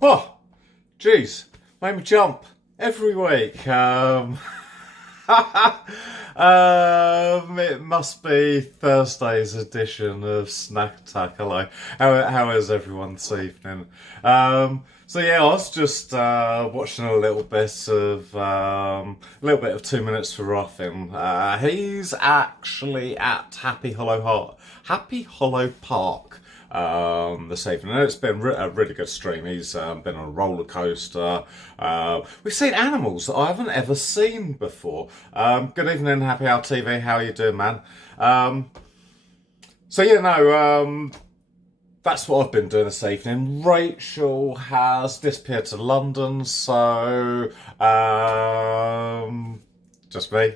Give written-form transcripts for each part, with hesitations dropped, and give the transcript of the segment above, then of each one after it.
Oh, geez, made me jump every week. It must be Thursday's edition of Snack Attack. Hello, how is everyone this evening? So yeah, I was just watching a little bit of 2 Minutes for Ruffin. He's actually at Happy Hollow Park this evening. It's been a really good stream. He's been on a roller coaster. We've seen animals that I haven't ever seen before. Good evening, Happy Hour TV. How are you doing, man? That's what I've been doing this evening. Rachel has disappeared to London, so just me.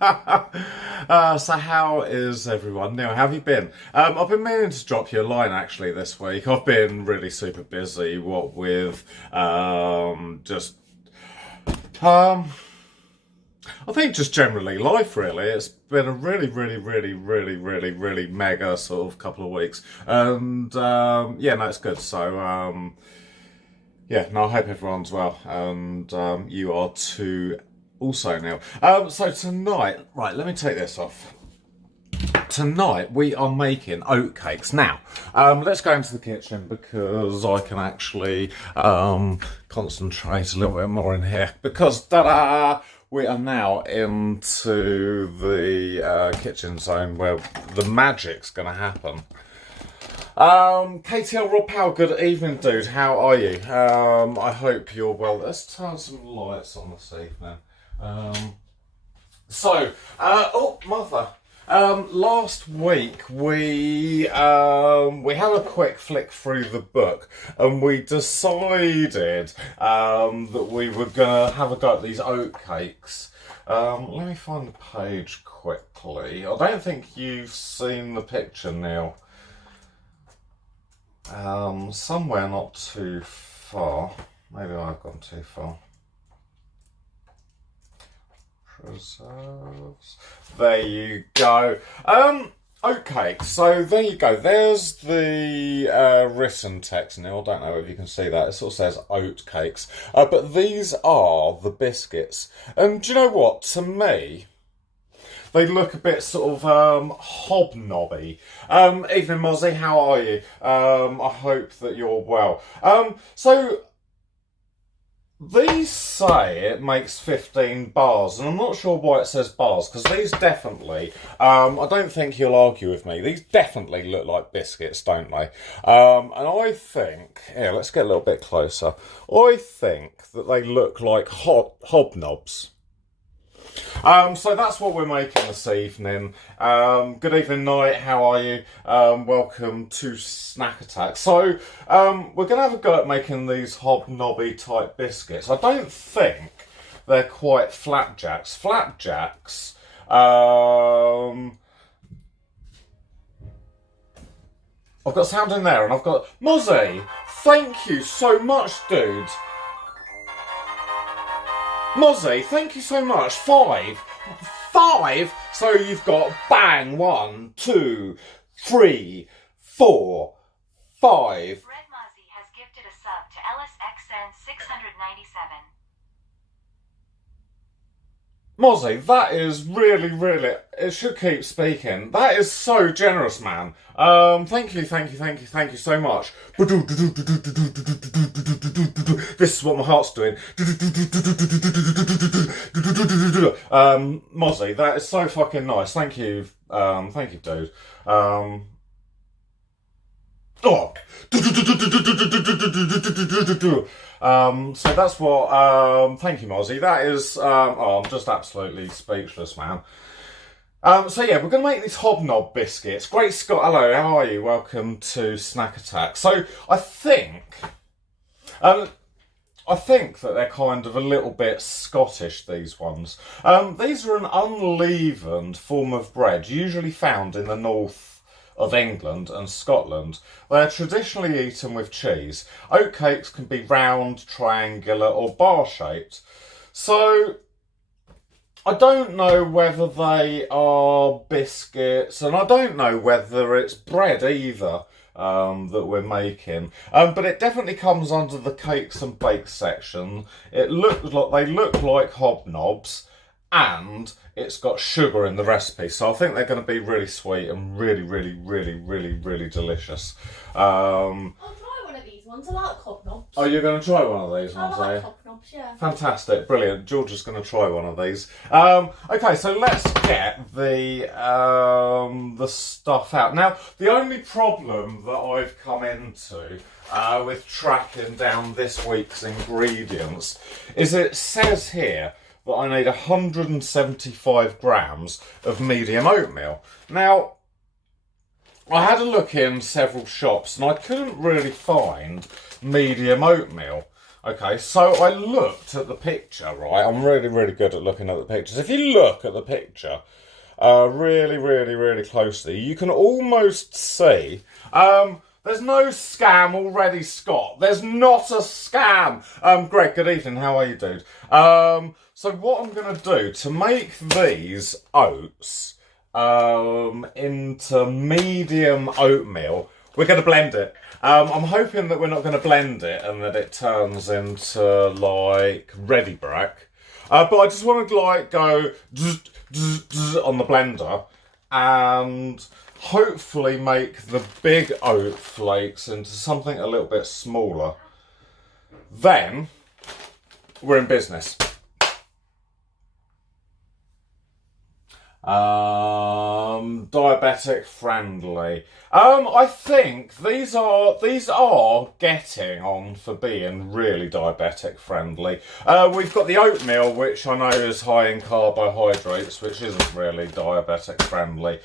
So how is everyone? Neil, how have you been? I've been meaning to drop you a line actually this week. I've been really super busy, what with I think just generally life really. It's been a really mega sort of couple of weeks. And yeah, no, it's good. So yeah, no, I hope everyone's well. And you are too also now. So tonight, right, let me take this off. Tonight we are making oatcakes. Now, let's go into the kitchen because I can actually concentrate a little bit more in here because ta-da! We are now into the kitchen zone where the magic's going to happen. KTL Rob Powell, good evening, dude. How are you? I hope you're well. Let's turn some lights on this evening. Oh, mother. Last week we had a quick flick through the book and we decided that we were gonna have a go at these oatcakes. Let me find the page quickly. I don't think you've seen the picture, Neil. Somewhere not too far. Maybe I've gone too far. Preserves. There you go. Okay, so there you go. There's the written text now. I don't know if you can see that. It sort of says oatcakes. But these are the biscuits. And do you know what? To me, they look a bit sort of hobnobby. Evening, Mozzie. How are you? I hope that you're well. So these say it makes 15 bars, and I'm not sure why it says bars, because these definitely, I don't think you'll argue with me, these definitely look like biscuits, don't they? And I think, here, let's get a little bit closer. I think that they look like hobnobs. So that's what we're making this evening. Good evening, Night. How are you? Welcome to Snack Attack. So we're going to have a go at making these hobnobby type biscuits. I don't think they're quite flapjacks. Flapjacks. I've got sound in there, and I've got Mozzie. Thank you so much, dude. Mozzie, thank you so much. Five. So you've got bang. 1, 2, 3, 4, 5. Red Mozzie has gifted a sub to LSXN 697. Mozzie, that is really, it should keep speaking. That is so generous, man. Thank you so much. This is what my heart's doing. Mozzie, that is so fucking nice. Thank you, dude. So that's what, thank you, Mozzie. That is, I'm just absolutely speechless, man. So yeah, we're going to make these hobnob biscuits. Great Scott, hello, how are you? Welcome to Snack Attack. So I think that they're kind of a little bit Scottish, these ones. These are an unleavened form of bread, usually found in the north of England and Scotland. They are traditionally eaten with cheese. Oatcakes can be round, triangular or bar-shaped. So I don't know whether they are biscuits, and I don't know whether it's bread either. that we're making. But it definitely comes under the cakes and bakes section. They look like hobnobs, and it's got sugar in the recipe, so I think they're going to be really sweet and really, really, really, really, really delicious. I'll try one of these ones. I like hobnobs. Oh, you're going to try one of these ones, I like hobnobs, yeah. Fantastic, brilliant. George is going to try one of these. Okay, so let's get the stuff out. Now, the only problem that I've come into with tracking down this week's ingredients is it says here that I need 175 grams of medium oatmeal. Now, I had a look in several shops and I couldn't really find medium oatmeal. Okay, so I looked at the picture, right? I'm really, really good at looking at the pictures. If you look at the picture really, really, really closely, you can almost see... there's no scam already, Scott. There's not a scam. Greg, good evening. How are you, dude? So what I'm going to do to make these oats into medium oatmeal, we're going to blend it. I'm hoping that we're not going to blend it and that it turns into like ready brack. But I just want to like go on the blender and hopefully make the big oat flakes into something a little bit smaller. Then we're in business. Diabetic friendly. I think these are getting on for being really diabetic friendly. We've got the oatmeal, which I know is high in carbohydrates, which isn't really diabetic friendly.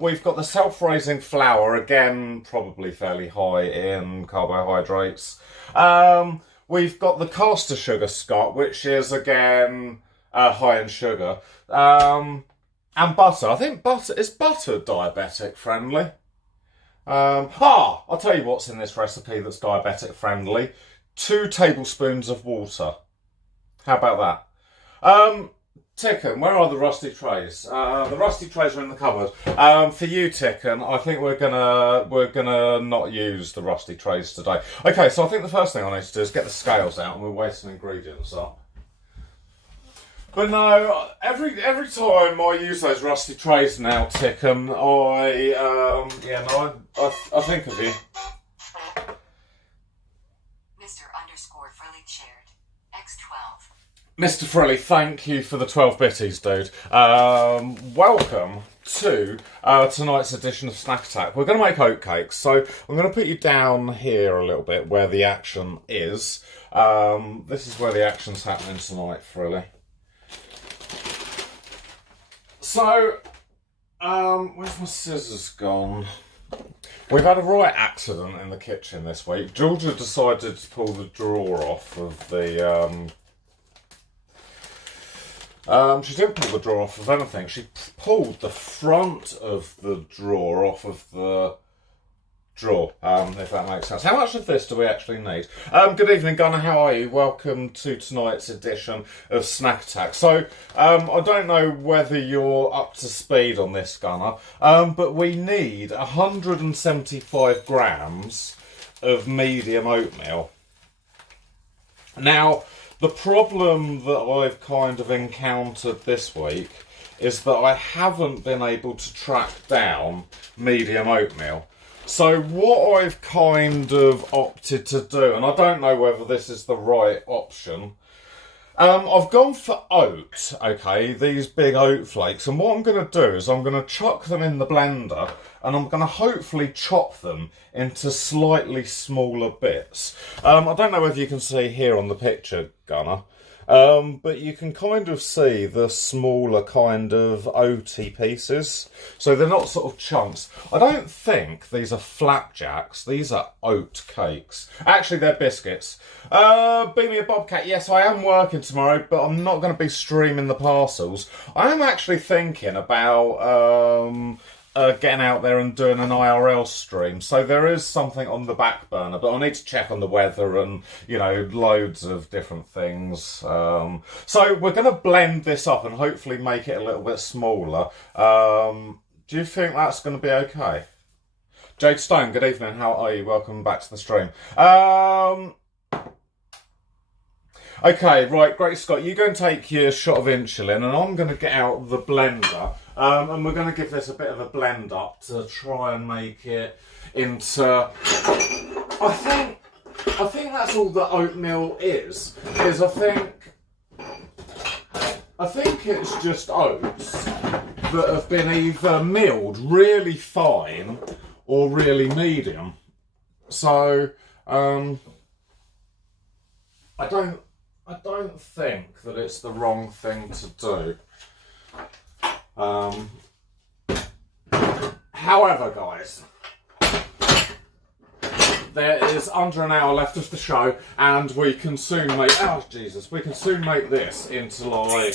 We've got the self-raising flour, again probably fairly high in carbohydrates. We've got the caster sugar, Scott, which is again high in sugar. And butter. I think butter diabetic friendly. I'll tell you what's in this recipe that's diabetic friendly. 2 tablespoons of water. How about that? Ticken, where are the rusty trays? The rusty trays are in the cupboard. For you, Ticken, I think we're gonna not use the rusty trays today. Okay, so I think the first thing I need to do is get the scales out and we'll weigh some ingredients up. But no, every time I use those rusty trays now, Ticken, I think of you. Mr. Frilly shared. X12. Mr. Frilly, thank you for the 12 bitties, dude. Welcome to tonight's edition of Snack Attack. We're going to make oatcakes, so I'm going to put you down here a little bit where the action is. This is where the action's happening tonight, Frilly. So, where's my scissors gone? We've had a right accident in the kitchen this week. Georgia decided to pull the drawer off of the... she didn't pull the drawer off of anything. She pulled the front of the drawer off of the drawer, if that makes sense. How much of this do we actually need? Good evening, Gunnar. How are you? Welcome to tonight's edition of Snack Attack. So, I don't know whether you're up to speed on this, Gunnar, but we need 175 grams of medium oatmeal. Now, the problem that I've kind of encountered this week is that I haven't been able to track down medium oatmeal. So what I've kind of opted to do, and I don't know whether this is the right option, I've gone for oat, okay, these big oat flakes, and what I'm going to do is I'm going to chuck them in the blender and I'm going to hopefully chop them into slightly smaller bits. I don't know whether you can see here on the picture, Gunnar, but you can kind of see the smaller kind of oaty pieces. So they're not sort of chunks. I don't think these are flapjacks. These are oat cakes. Actually, they're biscuits. Be me a bobcat. Yes, I am working tomorrow, but I'm not going to be streaming the parcels. I am actually thinking about... getting out there and doing an IRL stream. So there is something on the back burner, but I need to check on the weather and, you know, loads of different things. So we're going to blend this up and hopefully make it a little bit smaller. Do you think that's going to be okay? Jade Stone, good evening. How are you? Welcome back to the stream. Okay, right, Great Scott, you go and take your shot of insulin, and I'm going to get out the blender, and we're going to give this a bit of a blend up to try and make it into. I think that's all that oatmeal is I think it's just oats that have been either milled really fine or really medium. So, I don't think that it's the wrong thing to do. However, guys, there is under an hour left of the show, and we can soon make. Oh Jesus! We can soon make this into like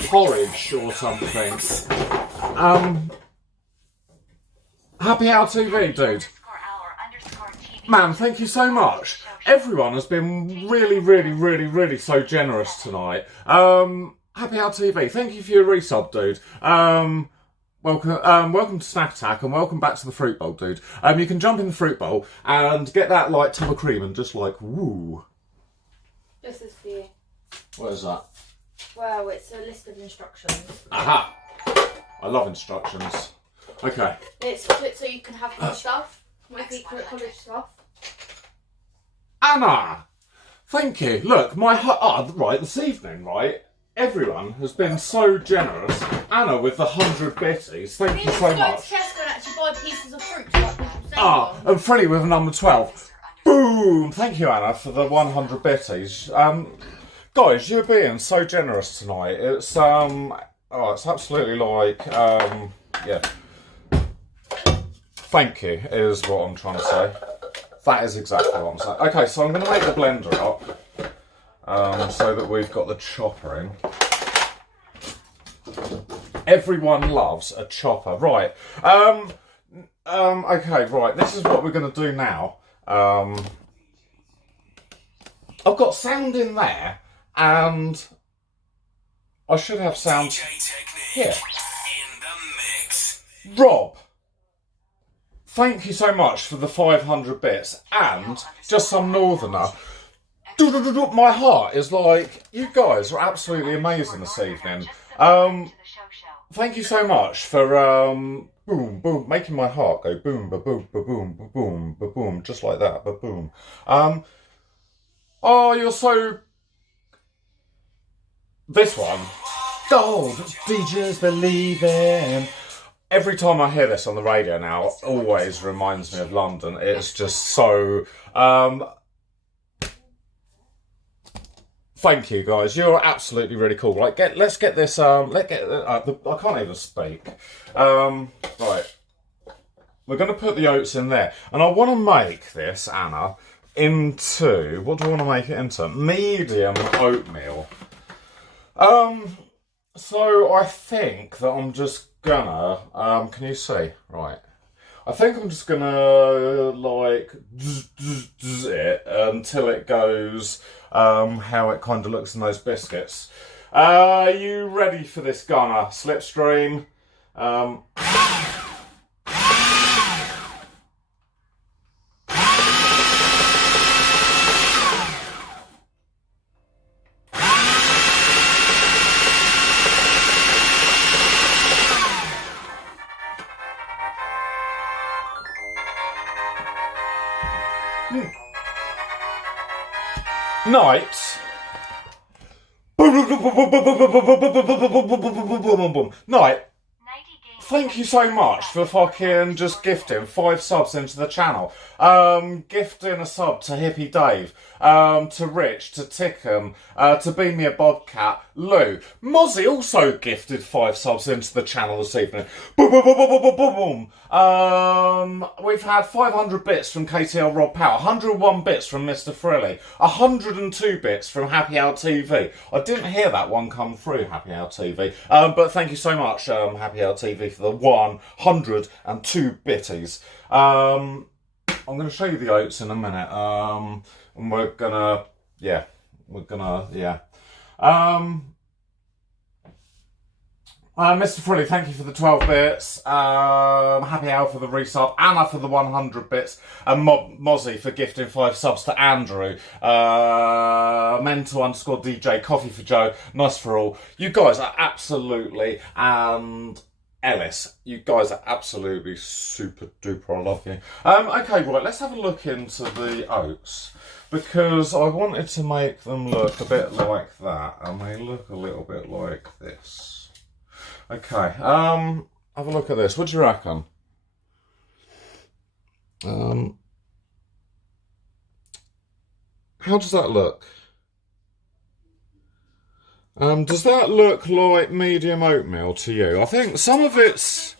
porridge or something. Happy Hour TV, dude. Man, thank you so much. Everyone has been really so generous tonight. Happy Hour TV, thank you for your resub, dude. Welcome to Snack Attack, and welcome back to the Fruit Bowl, dude. You can jump in the Fruit Bowl and get that like tub of cream and just like woo. This is for you. What is that? Well, it's a list of instructions. Aha! I love instructions. Okay. It's so you can have your stuff, maybe college stuff. Anna, thank you. Look, right, this evening, right, everyone has been so generous. Anna with the 100 bitties, thank you so much. Go to Tesco and actually buy pieces of fruit like people say. And Freddie with a number 12. Boom! Thank you, Anna, for the 100 bitties. Guys, you're being so generous tonight. It's it's absolutely like yeah. Thank you is what I'm trying to say. That is exactly what I'm saying. Okay, so I'm going to make the blender up so that we've got the chopper in. Everyone loves a chopper, right? Okay, right. This is what we're going to do now. I've got sound in there, and I should have sound here. Rob, thank you so much for the 500 bits, and just some northerner. My heart is like, you guys are absolutely amazing this evening. Thank you so much for boom, boom, making my heart go boom, ba boom, ba boom, ba boom, ba boom, just like that, ba boom. Oh, you're so. This one. Gold, DJs believe in. Every time I hear this on the radio now, it always reminds me of London. It's just so. Thank you, guys. You're absolutely really cool. Right, let's get this. I can't even speak. Right, we're going to put the oats in there, and I want to make this, Anna, into what do I want to make it into? Medium oatmeal. So I think that I'm just gonna. Can you see? Right. I think I'm just gonna like it until it goes how it kind of looks in those biscuits. Are you ready for this, Gunner? Slipstream. Night. Night. Thank you so much for fucking just gifting 5 subs into the channel. Gifting a sub to Hippie Dave, to Rich, to Tickham, to Be Me a Bobcat, Lou. Mozzie also gifted 5 subs into the channel this evening. Boom, boom, boom, boom, boom, boom, boom. We've had 500 bits from KTL Rob Power, 101 bits from Mr. Frilly, 102 bits from Happy Hour TV. I didn't hear that one come through, Happy Hour TV. But thank you so much, Happy Hour TV, for the 102 bitties. I'm going to show you the oats in a minute. And we're gonna. Mr. Frilly, thank you for the 12 bits. Happy Al for the resub. Anna for the 100 bits. And Mozzie for gifting 5 subs to Andrew. Mental_DJ. Coffee for Joe. Nice for all. You guys are absolutely... And Ellis, you guys are absolutely super duper. I love you. Okay, right, let's have a look into the oats. Because I wanted to make them look a bit like that. And they look a little bit like this. Okay, have a look at this. What do you reckon? How does that look? Does that look like medium oatmeal to you? I think some of it's...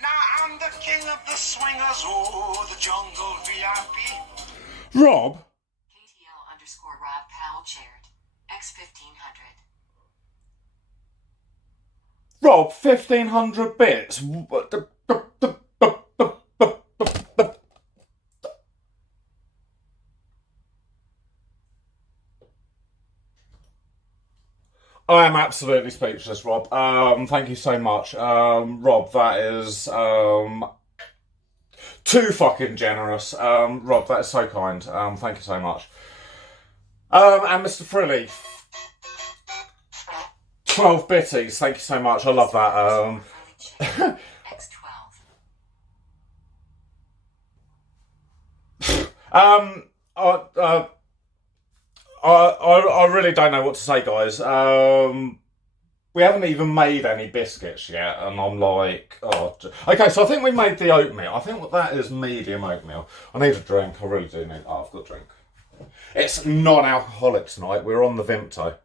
Now I'm the king of the swingers, oh, the jungle VIP. Rob? KTL_Rob Powell chaired. X1500. Rob, 1,500 bits. I am absolutely speechless, Rob. Thank you so much. Rob, that is too fucking generous. Rob, that is so kind. Thank you so much. And Mr. Frilly, 12 bitties, thank you so much. I love that. I really don't know what to say, guys. We haven't even made any biscuits yet, and I'm like, oh. Okay, so I think we made the oatmeal. I think that is medium oatmeal. I need a drink. I really do need. Oh, I've got a drink. It's non-alcoholic tonight. We're on the Vimto.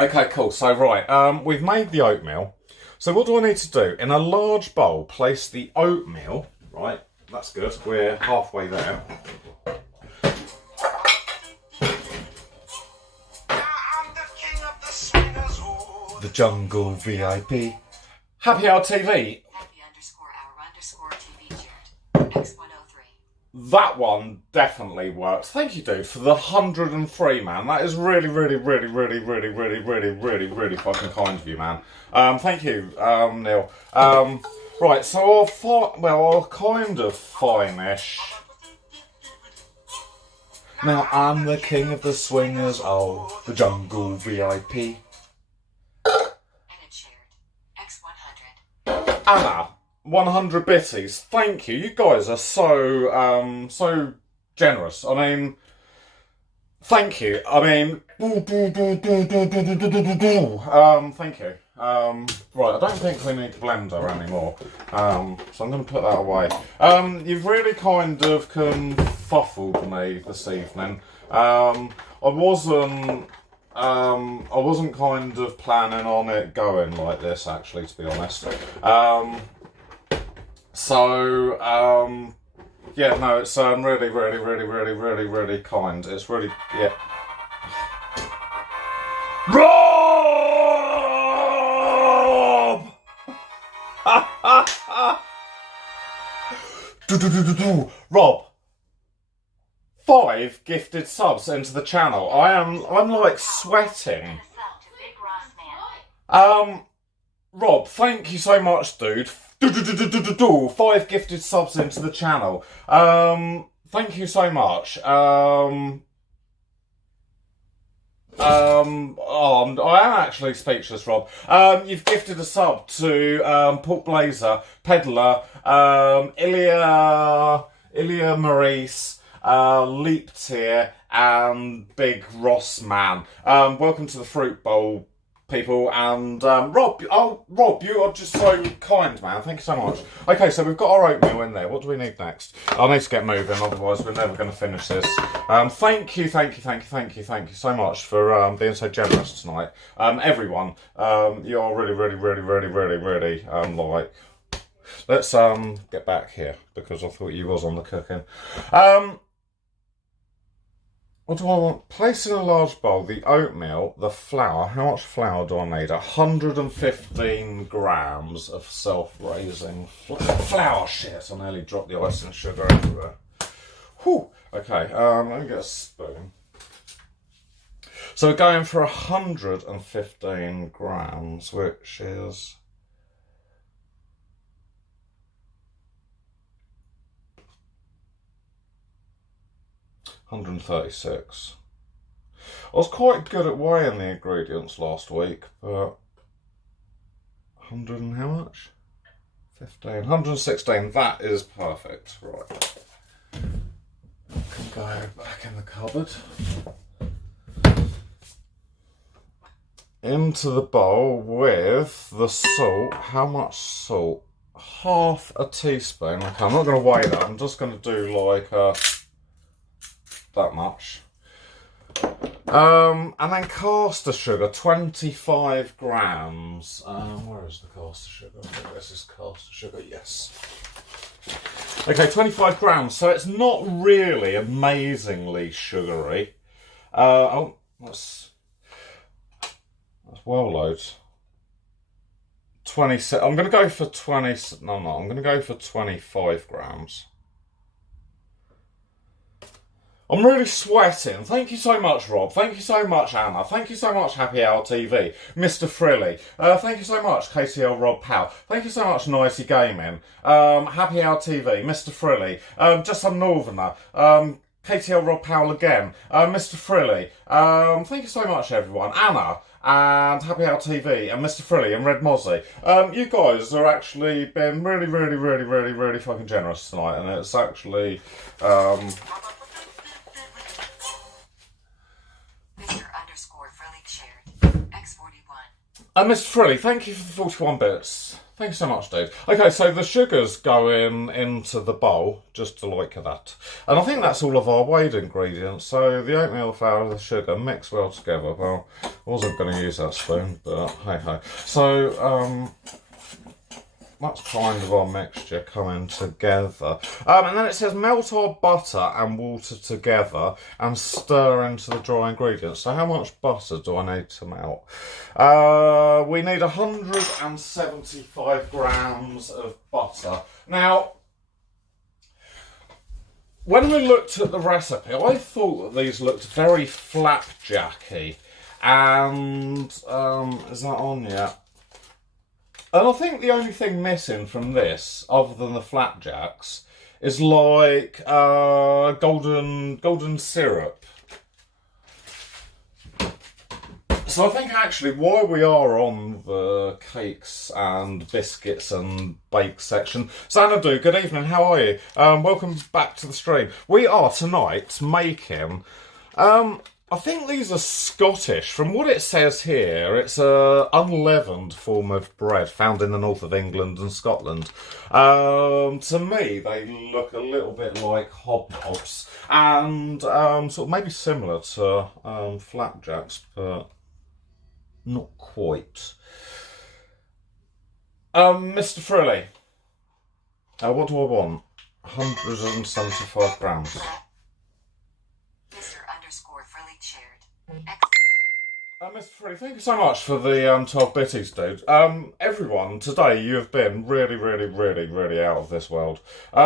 Okay, cool. So, right, we've made the oatmeal. So what do I need to do? In a large bowl, place the oatmeal, right? That's good. We're halfway there. The Jungle VIP. Happy Hour TV. Happy_hour_TV chaired. X103. That one definitely works. Thank you, dude, for the 103, man. That is really, really, really, really, really, really, really, really, really fucking kind of you, man. Thank you, Neil. Right, so I'll kind of fine-ish. Now I'm the king of the swingers, oh, the Jungle VIP. Edit shared. X100. Anna, 100 bitties. Thank you. You guys are so so generous. I mean, thank you. I mean, thank you. Right, I don't think we need the blender anymore. So I'm going to put that away. You've really kind of confuffled me this evening. I wasn't kind of planning on it going like this, actually, to be honest. Yeah, no, it's really, really, really, really, really, really kind. It's really, yeah. Rob! Rob, 5 gifted subs into the channel. I'm like sweating. Rob, thank you so much, dude. 5 gifted subs into the channel. Thank you so much. I am actually speechless, Rob. You've gifted a sub to Pork Blazer, Peddler, Ilya Maurice, Leap Tier, and Big Ross Man. Welcome to the Fruit Bowl, people, and Rob, you are just so kind, man. Thank you so much. Okay, so we've got our oatmeal in there. What do we need next? I need to get moving, otherwise we're never going to finish this. Thank you so much for being so generous tonight. Everyone, you are really, really, really, really, really, really, like... Let's get back here, because I thought you was on the cooking. What do I want? Place in a large bowl the oatmeal, the flour. How much flour do I need? 115 grams of self-raising flour. Shit, I nearly dropped the ice and sugar everywhere. Whew. Okay, let me get a spoon. So we're going for 115 grams, which is 136. I was quite good at weighing the ingredients last week, but 100 and how much? 15, 116, that is perfect. Right. Can go back in the cupboard. Into the bowl with the salt. How much salt? Half a teaspoon. Okay, I'm not going to weigh that. I'm just going to do like that much. And then caster sugar, 25 grams. Where is the caster sugar? I think this is caster sugar, yes. Okay, 25 grams. So it's not really amazingly sugary. Oh, that's well loads. 20. I'm going to go for 20. No, I'm going to go for 25 grams. I'm really sweating. Thank you so much, Rob. Thank you so much, Anna. Thank you so much, Happy Hour TV. Mr. Frilly. Thank you so much, KTL Rob Powell. Thank you so much, Nicey Gaming. Happy Hour TV, Mr. Frilly. Just some Northerner. KTL Rob Powell again. Mr. Frilly. Thank you so much, everyone. Anna. And Happy Hour TV and Mr. Frilly and Red Mozzie. You guys are actually been really fucking generous tonight, and it's actually Mr. Frilly, thank you for the 41 bits. Thank you so much, dude. Okay, so the sugar's going into the bowl, just like that. And I think that's all of our weighed ingredients. So the oatmeal flour and the sugar mix well together. Well, I wasn't going to use that spoon, but hey. So, that's kind of our mixture coming together. And then it says melt our butter and water together and stir into the dry ingredients. So how much butter do I need to melt? We need 175 grams of butter. Now, when we looked at the recipe, I thought that these looked very flapjacky. And, is that on yet? And I think the only thing missing from this, other than the flapjacks, is like golden syrup. So I think actually while we are on the cakes and biscuits and bake section, Xanadu, good evening, how are you? Welcome back to the stream. We are tonight making I think these are Scottish. From what it says here, it's an unleavened form of bread found in the north of England and Scotland. To me, they look a little bit like hobnobs and sort of maybe similar to flapjacks, but not quite. Mr. Frilly, what do I want? 175 grams. Mr. Frilly, thank you so much for the 12 bitties, dude. Everyone, today you have been really out of this world.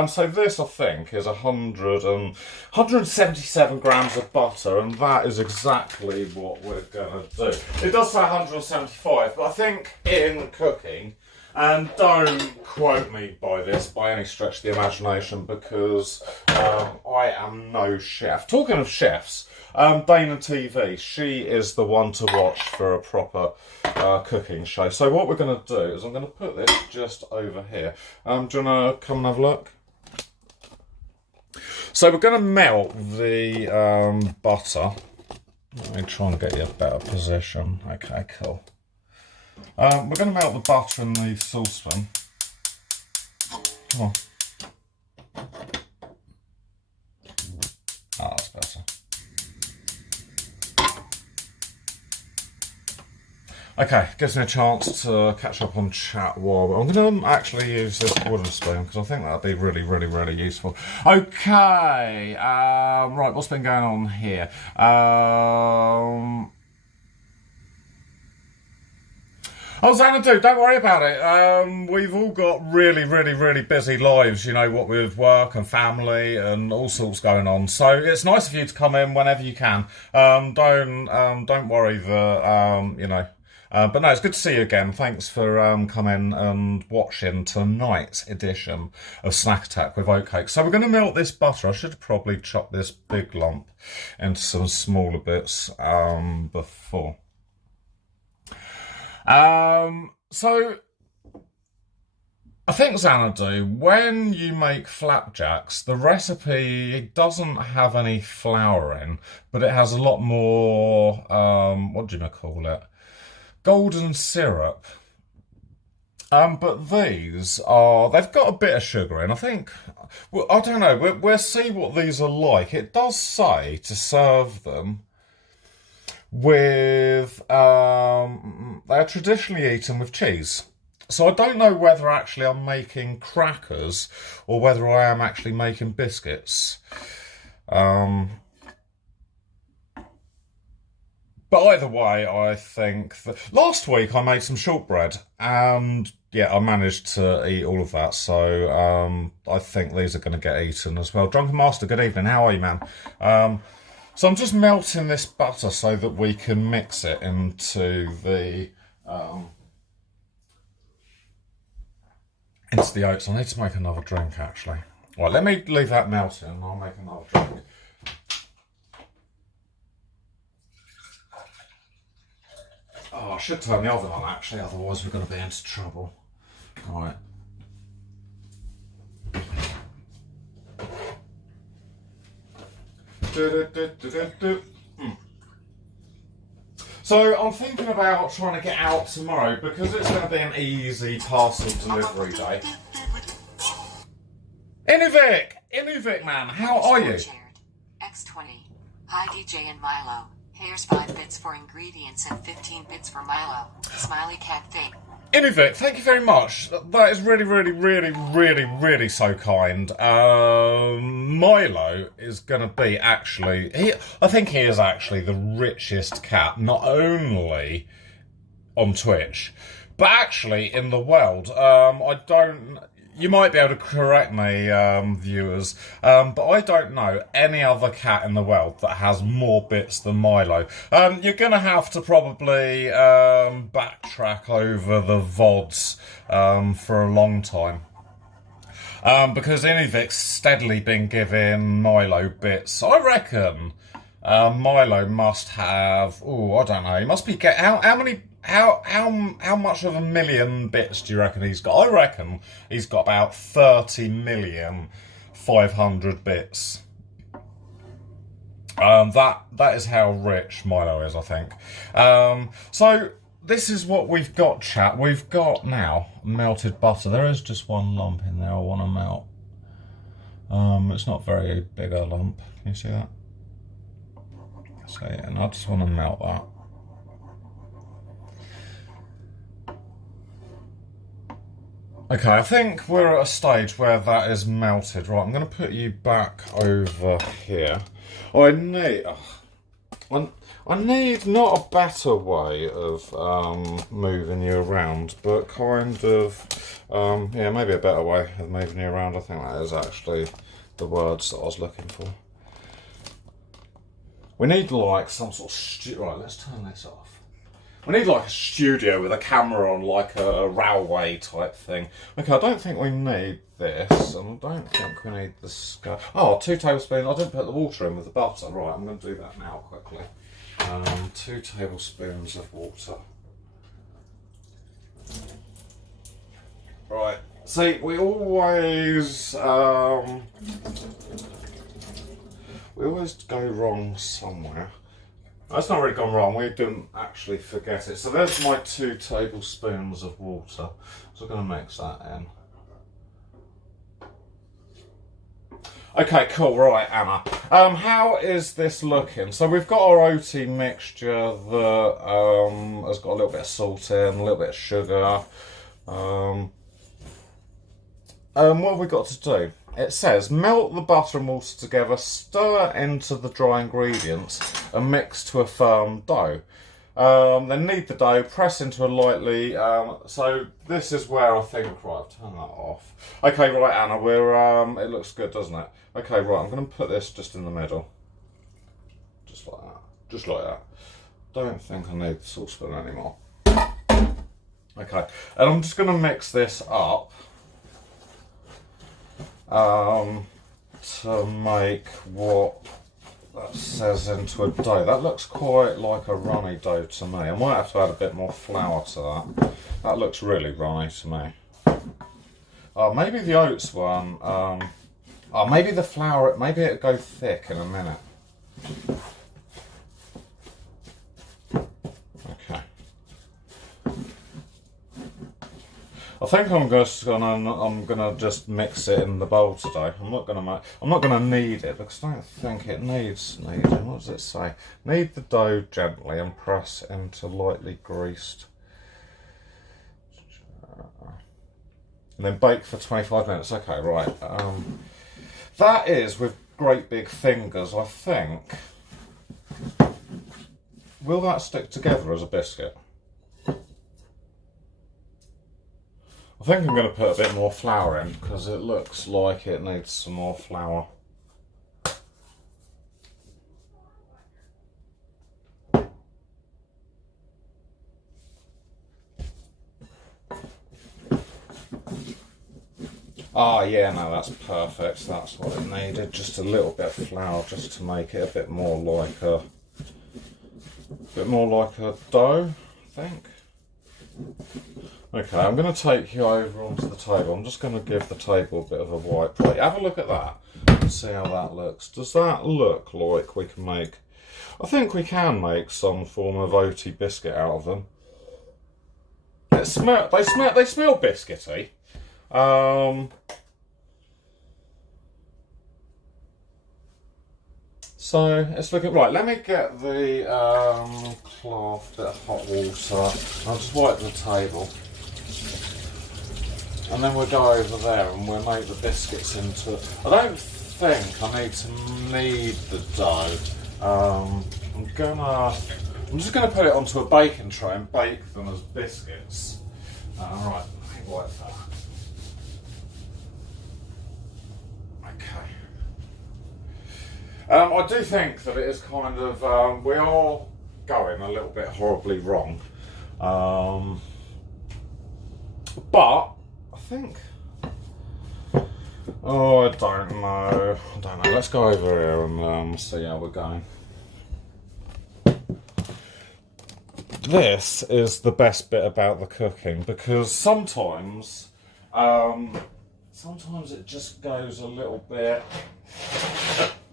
So this, I think, is 177 grams of butter, and that is exactly what we're going to do. It does say 175, but I think in cooking, and don't quote me by this by any stretch of the imagination, because I am no chef. Talking of chefs, Dana TV, she is the one to watch for a proper cooking show. So what we're going to do is I'm going to put this just over here. Do you want to come and have a look? So we're going to melt the butter. Let me try and get you a better position. Okay, cool. We're going to melt the butter in the saucepan. Come on. Ah, that's better. Okay, gives me a chance to catch up on chat while I'm going to actually use this wooden spoon because I think that'd be really useful. Okay, right, what's been going on here? Oh, Xanadu, don't worry about it. We've all got really, really, really busy lives, you know, what with work and family and all sorts going on. So it's nice of you to come in whenever you can. Don't worry that, you know. But no, it's good to see you again. Thanks for coming and watching tonight's edition of Snack Attack with oatcakes. So we're going to melt this butter. I should have probably chopped this big lump into some smaller bits before. So I think, Xanadu, when you make flapjacks, the recipe doesn't have any flour in, but it has a lot more, what do you call it? Golden syrup. But these are, they've got a bit of sugar in. I think, well, I don't know, we'll see what these are like. It does say to serve them with, they're traditionally eaten with cheese. So I don't know whether actually I'm making crackers or whether I am actually making biscuits. But either way, I think that last week I made some shortbread and yeah, I managed to eat all of that. So I think these are going to get eaten as well. Drunken Master, good evening. How are you, man? So I'm just melting this butter so that we can mix it into the oats. I need to make another drink actually. Right, let me leave that melting and I'll make another drink. Oh, I should turn the oven on actually, otherwise we're going to be into trouble. Right. So I'm thinking about trying to get out tomorrow because it's going to be an easy parcel delivery day. Inuvik man, how are you? X20. Hi DJ and Milo. Here's 5 bits for ingredients and 15 bits for Milo. Smiley cat thing. Inuvik, thank you very much. That is really, really, really, really, really so kind. Milo is going to be actually... I think he is actually the richest cat, not only on Twitch, but actually in the world. I don't... You might be able to correct me, viewers, but I don't know any other cat in the world that has more bits than Milo. You're going to have to probably backtrack over the VODs for a long time. Because Inuvik's steadily been giving Milo bits. I reckon Milo must have... Oh, I don't know. He must be... How many... How much of a million bits do you reckon he's got? I reckon he's got about 30,500,000 bits. That is how rich Milo is, I think. So this is what we've got, chat. We've got now melted butter. There is just one lump in there I want to melt. It's not very big a lump. Can you see that? So yeah, and I just want to melt that. Okay, I think we're at a stage where that is melted. Right, I'm going to put you back over here. I need not a better way of moving you around, but kind of, yeah, maybe a better way of moving you around. I think that is actually the words that I was looking for. We need like some sort of right, let's turn this off. We need like a studio with a camera on, like a railway type thing. Okay, I don't think we need this, and I don't think we need the scale. Oh, 2 tablespoons. I didn't put the water in with the butter. Right, I'm going to do that now quickly. 2 tablespoons of water. Right. See, we always go wrong somewhere. That's not really gone wrong, we didn't actually forget it. So there's my 2 tablespoons of water. So I'm going to mix that in. Okay, cool, right, Anna. How is this looking? So we've got our oaty mixture that has got a little bit of salt in, a little bit of sugar. What have we got to do? It says, melt the butter and water together, stir into the dry ingredients and mix to a firm dough. Then knead the dough, press into a lightly. So this is where I think, right, I've turned that off. Okay, right, Anna, it looks good, doesn't it? Okay, right, I'm going to put this just in the middle. Just like that. Just like that. Don't think I need the saucepan anymore. Okay, and I'm just going to mix this up to make what that says into a dough. That looks quite like a runny dough to me. I might have to add a bit more flour to that. That looks really runny to me. Maybe the oats one. Maybe the flour. Maybe it'll go thick in a minute. Okay. I think I'm gonna just mix it in the bowl today. I'm not gonna knead it because I don't think it needs kneading. What does it say? Knead the dough gently and press into lightly greased. And then bake for 25 minutes. Okay, right. That is with great big fingers, I think. Will that stick together as a biscuit? I think I'm going to put a bit more flour in because it looks like it needs some more flour. Yeah, no, that's perfect. That's what it needed. Just a little bit of flour just to make it a bit more like a dough, I think. Okay, I'm going to take you over onto the table. I'm just going to give the table a bit of a white plate. Have a look at that and see how that looks. Does that look like we can make... I think we can make some form of oaty biscuit out of them. They smell biscuity. So it's looking right. Let me get the cloth, bit of hot water. I'll just wipe the table, and then we'll go over there and we'll make the biscuits into. I don't think I need to knead the dough. I'm just gonna put it onto a baking tray and bake them as biscuits. Right, let me wipe that. Okay. I do think that it is kind of, we are going a little bit horribly wrong. But, I think, I don't know. Let's go over here and see how we're going. This is the best bit about the cooking because sometimes it just goes a little bit...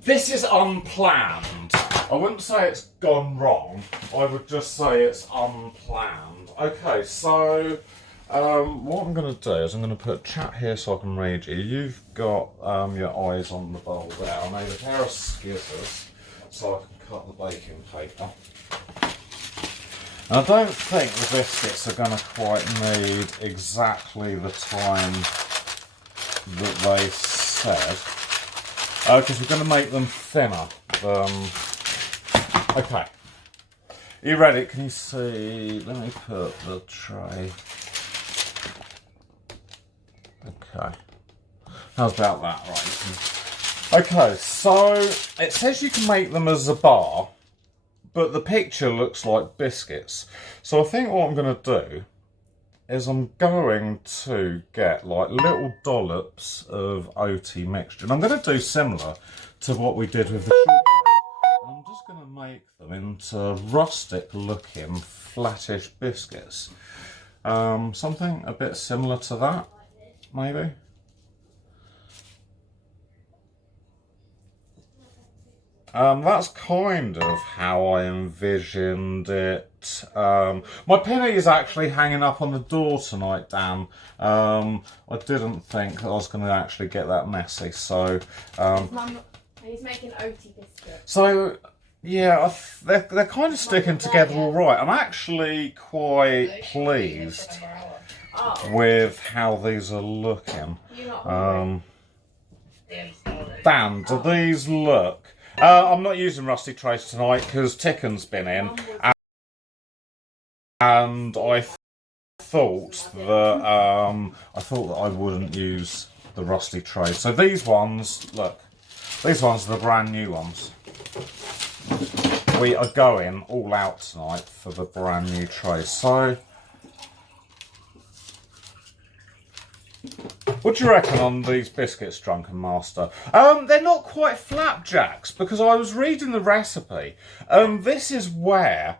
This is unplanned. I wouldn't say it's gone wrong. I would just say it's unplanned. Okay, so what I'm going to do is I'm going to put chat here so I can read you. You've got your eyes on the bowl there. I made a pair of scissors so I can cut the baking paper. And I don't think the biscuits are going to quite need exactly the time that they said. Because we're going to make them thinner. Okay. Are you ready? Can you see? Let me put the tray. Okay. How's about that? Right. Okay, so it says you can make them as a bar, but the picture looks like biscuits. So I think what I'm going to do is I'm going to get like little dollops of oaty mixture. And I'm going to do similar to what we did with the shortbread. I'm just going to make them into rustic looking flattish biscuits. Something a bit similar to that, maybe. That's kind of how I envisioned it. My penny is actually hanging up on the door tonight, Dan. I didn't think that I was going to actually get that messy, so... He's making oaty biscuits. So, yeah, they're kind of sticking together all right. I'm actually quite pleased with how these are looking. Dan, do these look... I'm not using rusty trays tonight because Ticken's been in. and I thought that I wouldn't use the rusty trays. So these ones, look, these ones are the brand new ones. We are going all out tonight for the brand new trays. So, what do you reckon on these biscuits, Drunken Master? They're not quite flapjacks because I was reading the recipe. This is where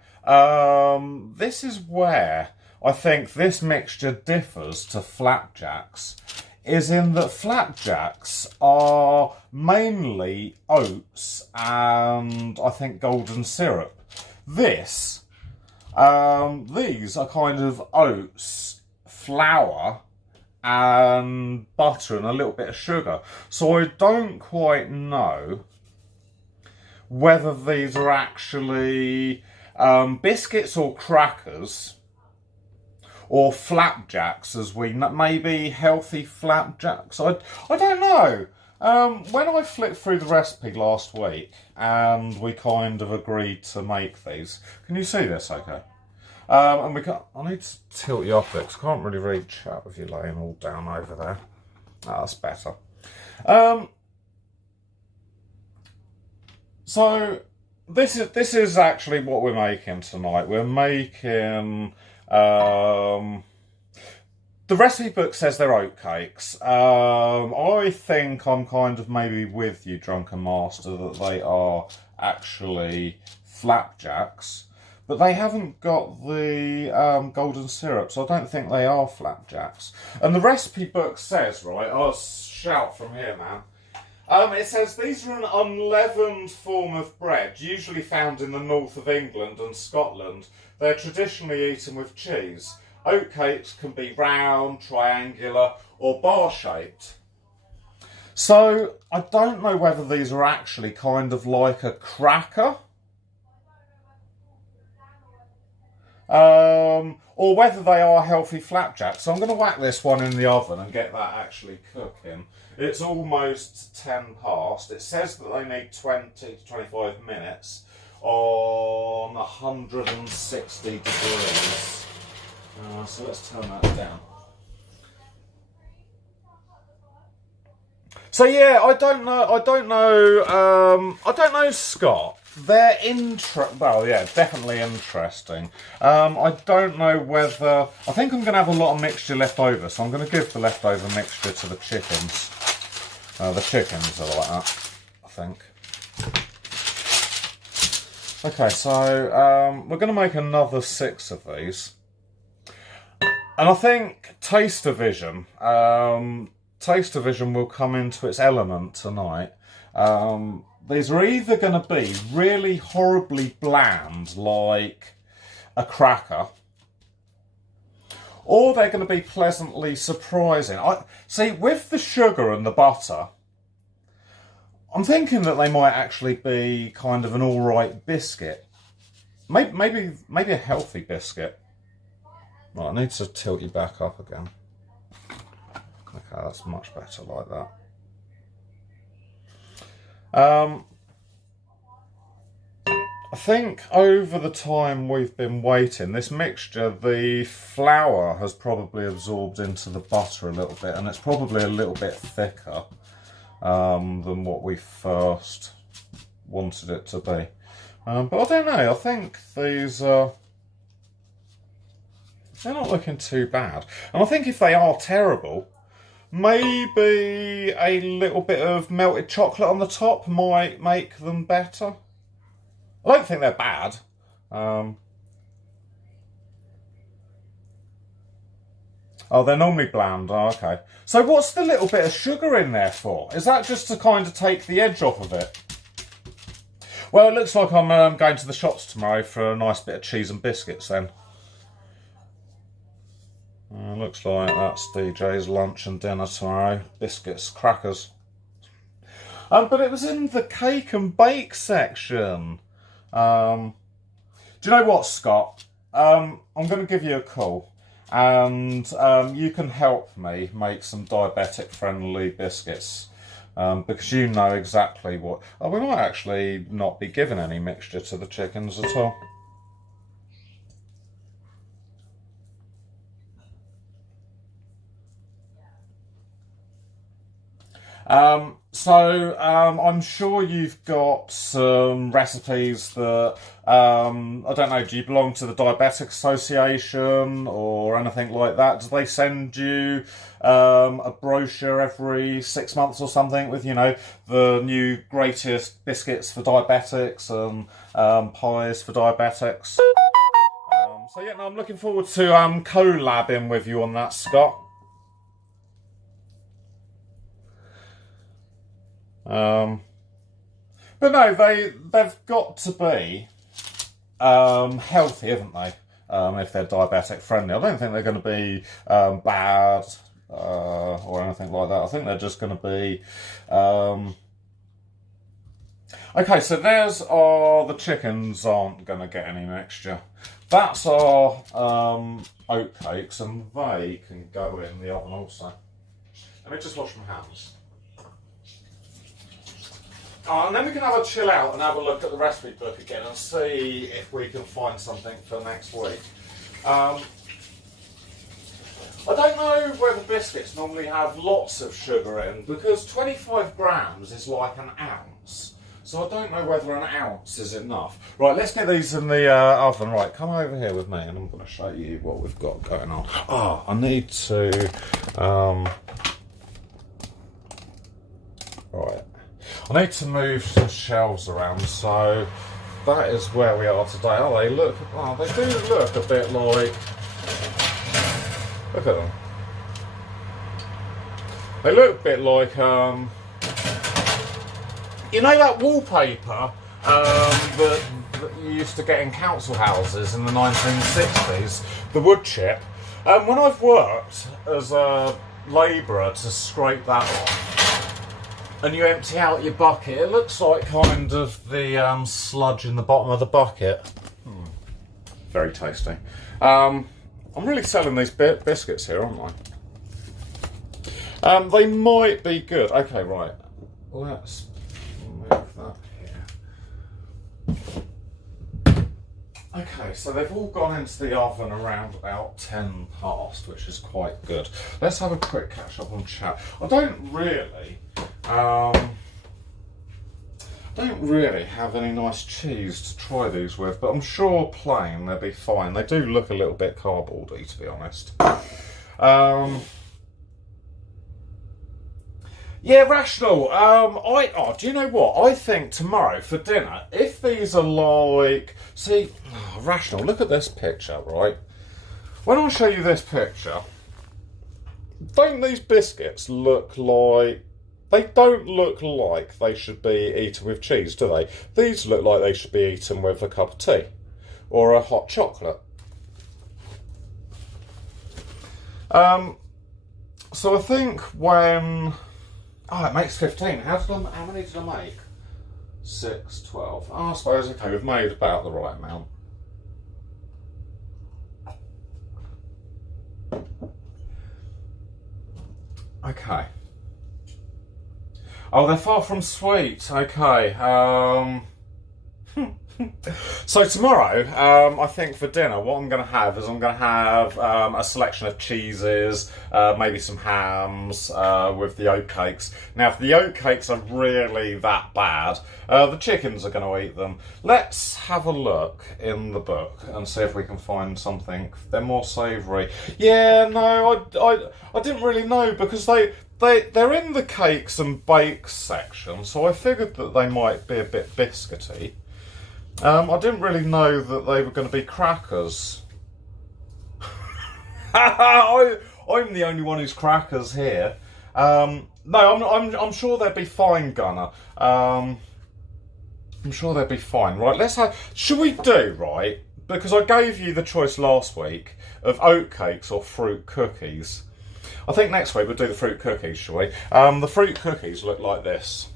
I think this mixture differs to flapjacks, is in that flapjacks are mainly oats and I think golden syrup. These are kind of oats, flour, and butter and a little bit of sugar. So I don't quite know whether these are actually biscuits or crackers, or flapjacks, as we maybe healthy flapjacks. I don't know. When I flipped through the recipe last week and we kind of agreed to make these, can you see this? Okay. And I need to tilt you up a bit because I can't really read chat with you laying all down over there. Oh, that's better. So this is actually what we're making tonight. We're making the recipe book says they're oatcakes. I think I'm kind of maybe with you, Drunken Master, that they are actually flapjacks. But they haven't got the golden syrup, so I don't think they are flapjacks. And the recipe book says, right, I'll shout from here, man. It says these are an unleavened form of bread, usually found in the north of England and Scotland. They're traditionally eaten with cheese. Oatcakes can be round, triangular, or bar-shaped. So I don't know whether these are actually kind of like a cracker, or whether they are healthy flapjacks. So I'm going to whack this one in the oven and get that actually cooking. It's almost 10 past. It says that they need 20 to 25 minutes on 160 degrees. So let's turn that down. So yeah, I don't know, Scott. They're definitely interesting. I don't know whether... I think I'm going to have a lot of mixture left over, so I'm going to give the leftover mixture to the chickens. The chickens are like that, I think. Okay, so we're going to make another 6 of these. And I think Taste-O-Vision will come into its element tonight. These are either going to be really horribly bland, like a cracker, or they're going to be pleasantly surprising. See, with the sugar and the butter, I'm thinking that they might actually be kind of an all-right biscuit. Maybe a healthy biscuit. Right, I need to tilt you back up again. Okay, that's much better like that. I think over the time we've been waiting, this mixture, the flour has probably absorbed into the butter a little bit, and it's probably a little bit thicker than what we first wanted it to be. But I don't know, I think these they're not looking too bad. And I think if they are terrible, maybe a little bit of melted chocolate on the top might make them better. I don't think they're bad. Oh, they're normally bland. Oh, okay. So what's the little bit of sugar in there for? Is that just to kind of take the edge off of it? Well, it looks like I'm going to the shops tomorrow for a nice bit of cheese and biscuits then. Looks like that's DJ's lunch and dinner tomorrow. Biscuits, crackers. But it was in the cake and bake section. Do you know what, Scott? I'm going to give you a call, and you can help me make some diabetic-friendly biscuits, because you know exactly what... Oh, we might actually not be giving any mixture to the chickens at all. I'm sure you've got some recipes that, I don't know, do you belong to the Diabetic Association or anything like that? Do they send you a brochure every 6 months or something with, you know, the new greatest biscuits for diabetics and pies for diabetics? So yeah, no, I'm looking forward to collabing with you on that, Scott. But no, they've got to be healthy, haven't they? If they're diabetic friendly, I don't think they're going to be bad or anything like that. I think they're just going to be. Okay, so there's our the chickens aren't going to get any mixture. That's our oat cakes, and they can go in the oven also. Let me just wash my hands. And then we can have a chill out and have a look at the recipe book again and see if we can find something for next week. I don't know whether biscuits normally have lots of sugar in, because 25 grams is like an ounce. So I don't know whether an ounce is enough. Right, let's get these in the oven. Right, come over here with me and I'm going to show you what we've got going on. I need to... right. I need to move some shelves around, so that is where we are today. Oh, they look... oh, they do look a bit like... look at them. They look a bit like, you know that wallpaper that you used to get in council houses in the 1960s? The wood chip. When I've worked as a labourer to scrape that off, and you empty out your bucket, it looks like kind of the sludge in the bottom of the bucket. Very tasty. I'm really selling these biscuits here, aren't I? They might be good. Okay, right. Let's move that here. Okay, so they've all gone into the oven around about 10 past, which is quite good. Let's have a quick catch up on chat. I don't really have any nice cheese to try these with, but I'm sure plain they'll be fine. They do look a little bit cardboardy, to be honest. Yeah, Rational. Do you know what? I think tomorrow for dinner, if these are like... see, Rational, look at this picture, right? When I show you this picture, don't these biscuits look like... they don't look like they should be eaten with cheese, do they? These look like they should be eaten with a cup of tea or a hot chocolate. So I think when... oh, it makes 15. How many did I make? 6, 12. Oh, I suppose, okay, we've made about the right amount. Okay. Oh, they're far from sweet. Okay. So tomorrow, I think for dinner, what I'm going to have is I'm going to have a selection of cheeses, maybe some hams with the oatcakes. Now, if the oatcakes are really that bad, the chickens are going to eat them. Let's have a look in the book and see if we can find something. They're more savoury. Yeah, no, I didn't really know, because they're in the cakes and bakes section, so I figured that they might be a bit biscuity. I didn't really know that they were going to be crackers. I'm the only one who's crackers here. No, I'm sure they'd be fine, Gunner. I'm sure they'd be fine. Right, let's have... should we do, right? Because I gave you the choice last week of oatcakes or fruit cookies. I think next week we'll do the fruit cookies, shall we? The fruit cookies look like this.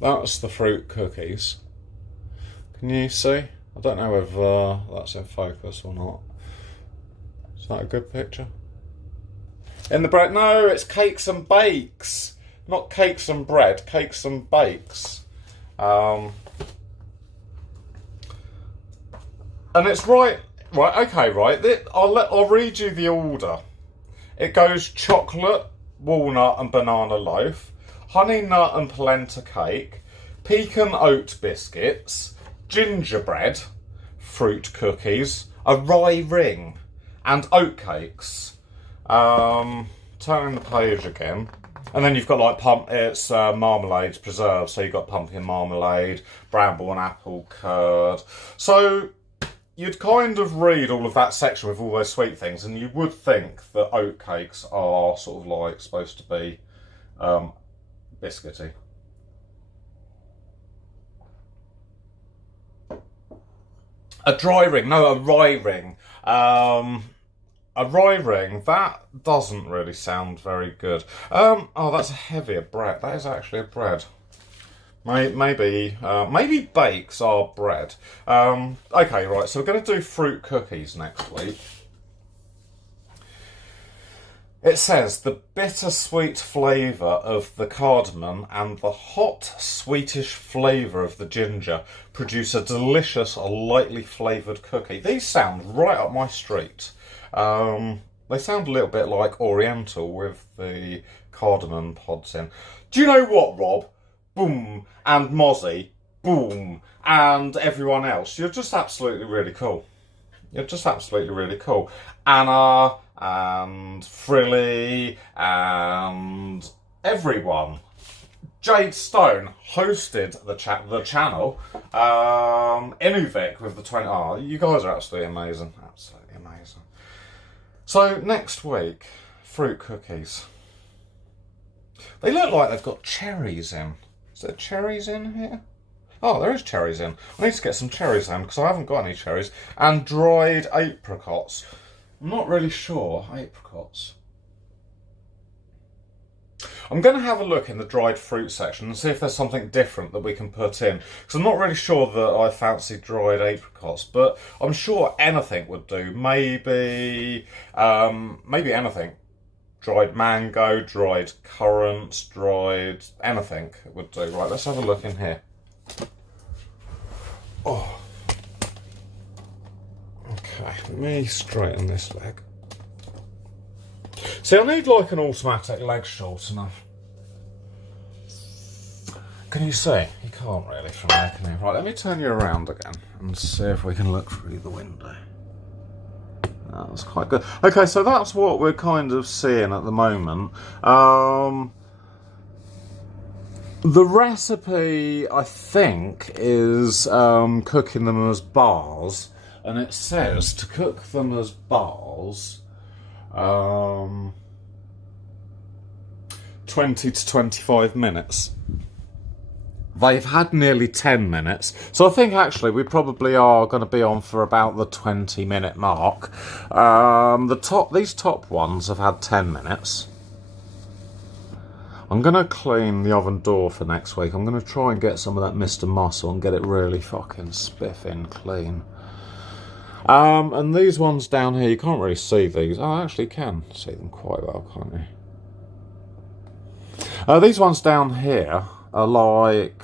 That's the fruit cookies. Can you see? I don't know if that's in focus or not. Is that a good picture? In the bread? No, it's cakes and bakes. Not cakes and bread, cakes and bakes. And it's right, okay, right. I'll read you the order. It goes chocolate, walnut and banana loaf, honey nut and polenta cake, pecan oat biscuits, gingerbread, fruit cookies, a rye ring, and oatcakes. Turning the page again. And then you've got like it's marmalades, preserves. So you've got pumpkin marmalade, bramble and apple curd. So you'd kind of read all of that section with all those sweet things, and you would think that oatcakes are sort of like supposed to be biscuity. A dry ring, no, a rye ring. A rye ring, that doesn't really sound very good. Oh, that's a heavier bread. That is actually a bread. Maybe bakes are bread. Okay, right, so we're going to do fruit cookies next week. It says the bittersweet flavour of the cardamom and the hot, sweetish flavour of the ginger produce a delicious, lightly flavoured cookie. These sound right up my street. They sound a little bit like Oriental with the cardamom pods in. Do you know what, Rob? Boom. And Mozzie. Boom. And everyone else. You're just absolutely really cool. You're just absolutely really cool. Anna and Frilly and everyone. Jade Stone hosted the channel. Inuvik with the 20. Oh, you guys are absolutely amazing. Absolutely amazing. So next week, fruit cookies. They look like they've got cherries in. Is there cherries in here? Oh, there is cherries in. I need to get some cherries in because I haven't got any cherries. And dried apricots. I'm not really sure. Apricots. I'm going to have a look in the dried fruit section and see if there's something different that we can put in. Because I'm not really sure that I fancy dried apricots, but I'm sure anything would do. Maybe anything. Dried mango, dried currants, dried anything would do. Right, let's have a look in here. Oh. Okay, let me straighten this leg. See, I need like an automatic leg shortener. Can you see? You can't really from there, can you? Right, let me turn you around again and see if we can look through the window. That's quite good. Okay, so that's what we're kind of seeing at the moment. The recipe, I think, is cooking them as bars. And it says to cook them as bars, 20 to 25 minutes. They've had nearly 10 minutes. So I think actually we probably are going to be on for about the 20-minute mark. These top ones have had 10 minutes. I'm going to clean the oven door for next week. I'm going to try and get some of that Mr. Muscle and get it really fucking spiffing clean. And these ones down here, you can't really see these. Oh, I actually can see them quite well, can't you? These ones down here are like...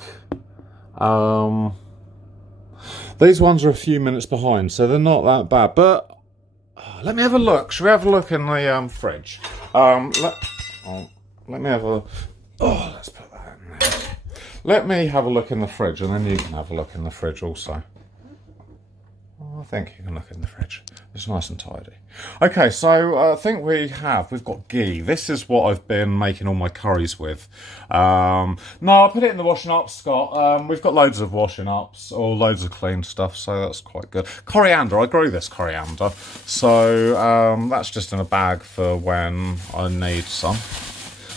these ones are a few minutes behind, so they're not that bad. But let me have a look. Should we have a look in the fridge? Let me have a... Oh, let's put that in there. Let me have a look in the fridge, and then you can have a look in the fridge also. I think you can look in the fridge. It's nice and tidy. Okay, so I think we've got ghee. This is what I've been making all my curries with. No, I put it in the washing up, Scott. We've got loads of washing ups, or loads of clean stuff, so that's quite good. Coriander, I grew this coriander. So that's just in a bag for when I need some.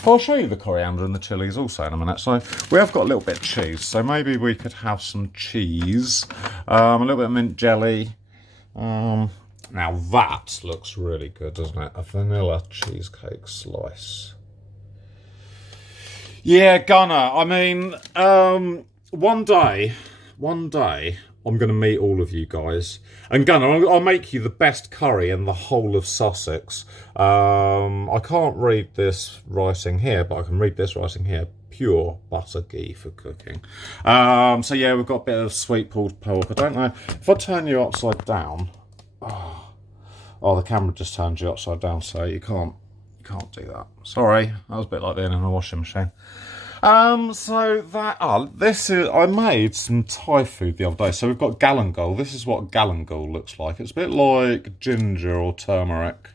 I'll show you the coriander and the chilies also in a minute. So we have got a little bit of cheese. So maybe we could have some cheese, a little bit of mint jelly. Now that looks really good, doesn't it? A vanilla cheesecake slice. Yeah, Gunner. I mean, one day, I'm going to meet all of you guys. And Gunnar, I'll make you the best curry in the whole of Sussex. I can't read this writing here, but I can read this writing here. Pure butter ghee for cooking. So yeah, we've got a bit of sweet pulled pork. I don't know. If I turn you upside down... Oh, the camera just turned you upside down, so you can't can't do that. Sorry, that was a bit like being in a washing machine. So that, this is, I made some Thai food the other day. So we've got galangal. This is what galangal looks like. It's a bit like ginger or turmeric.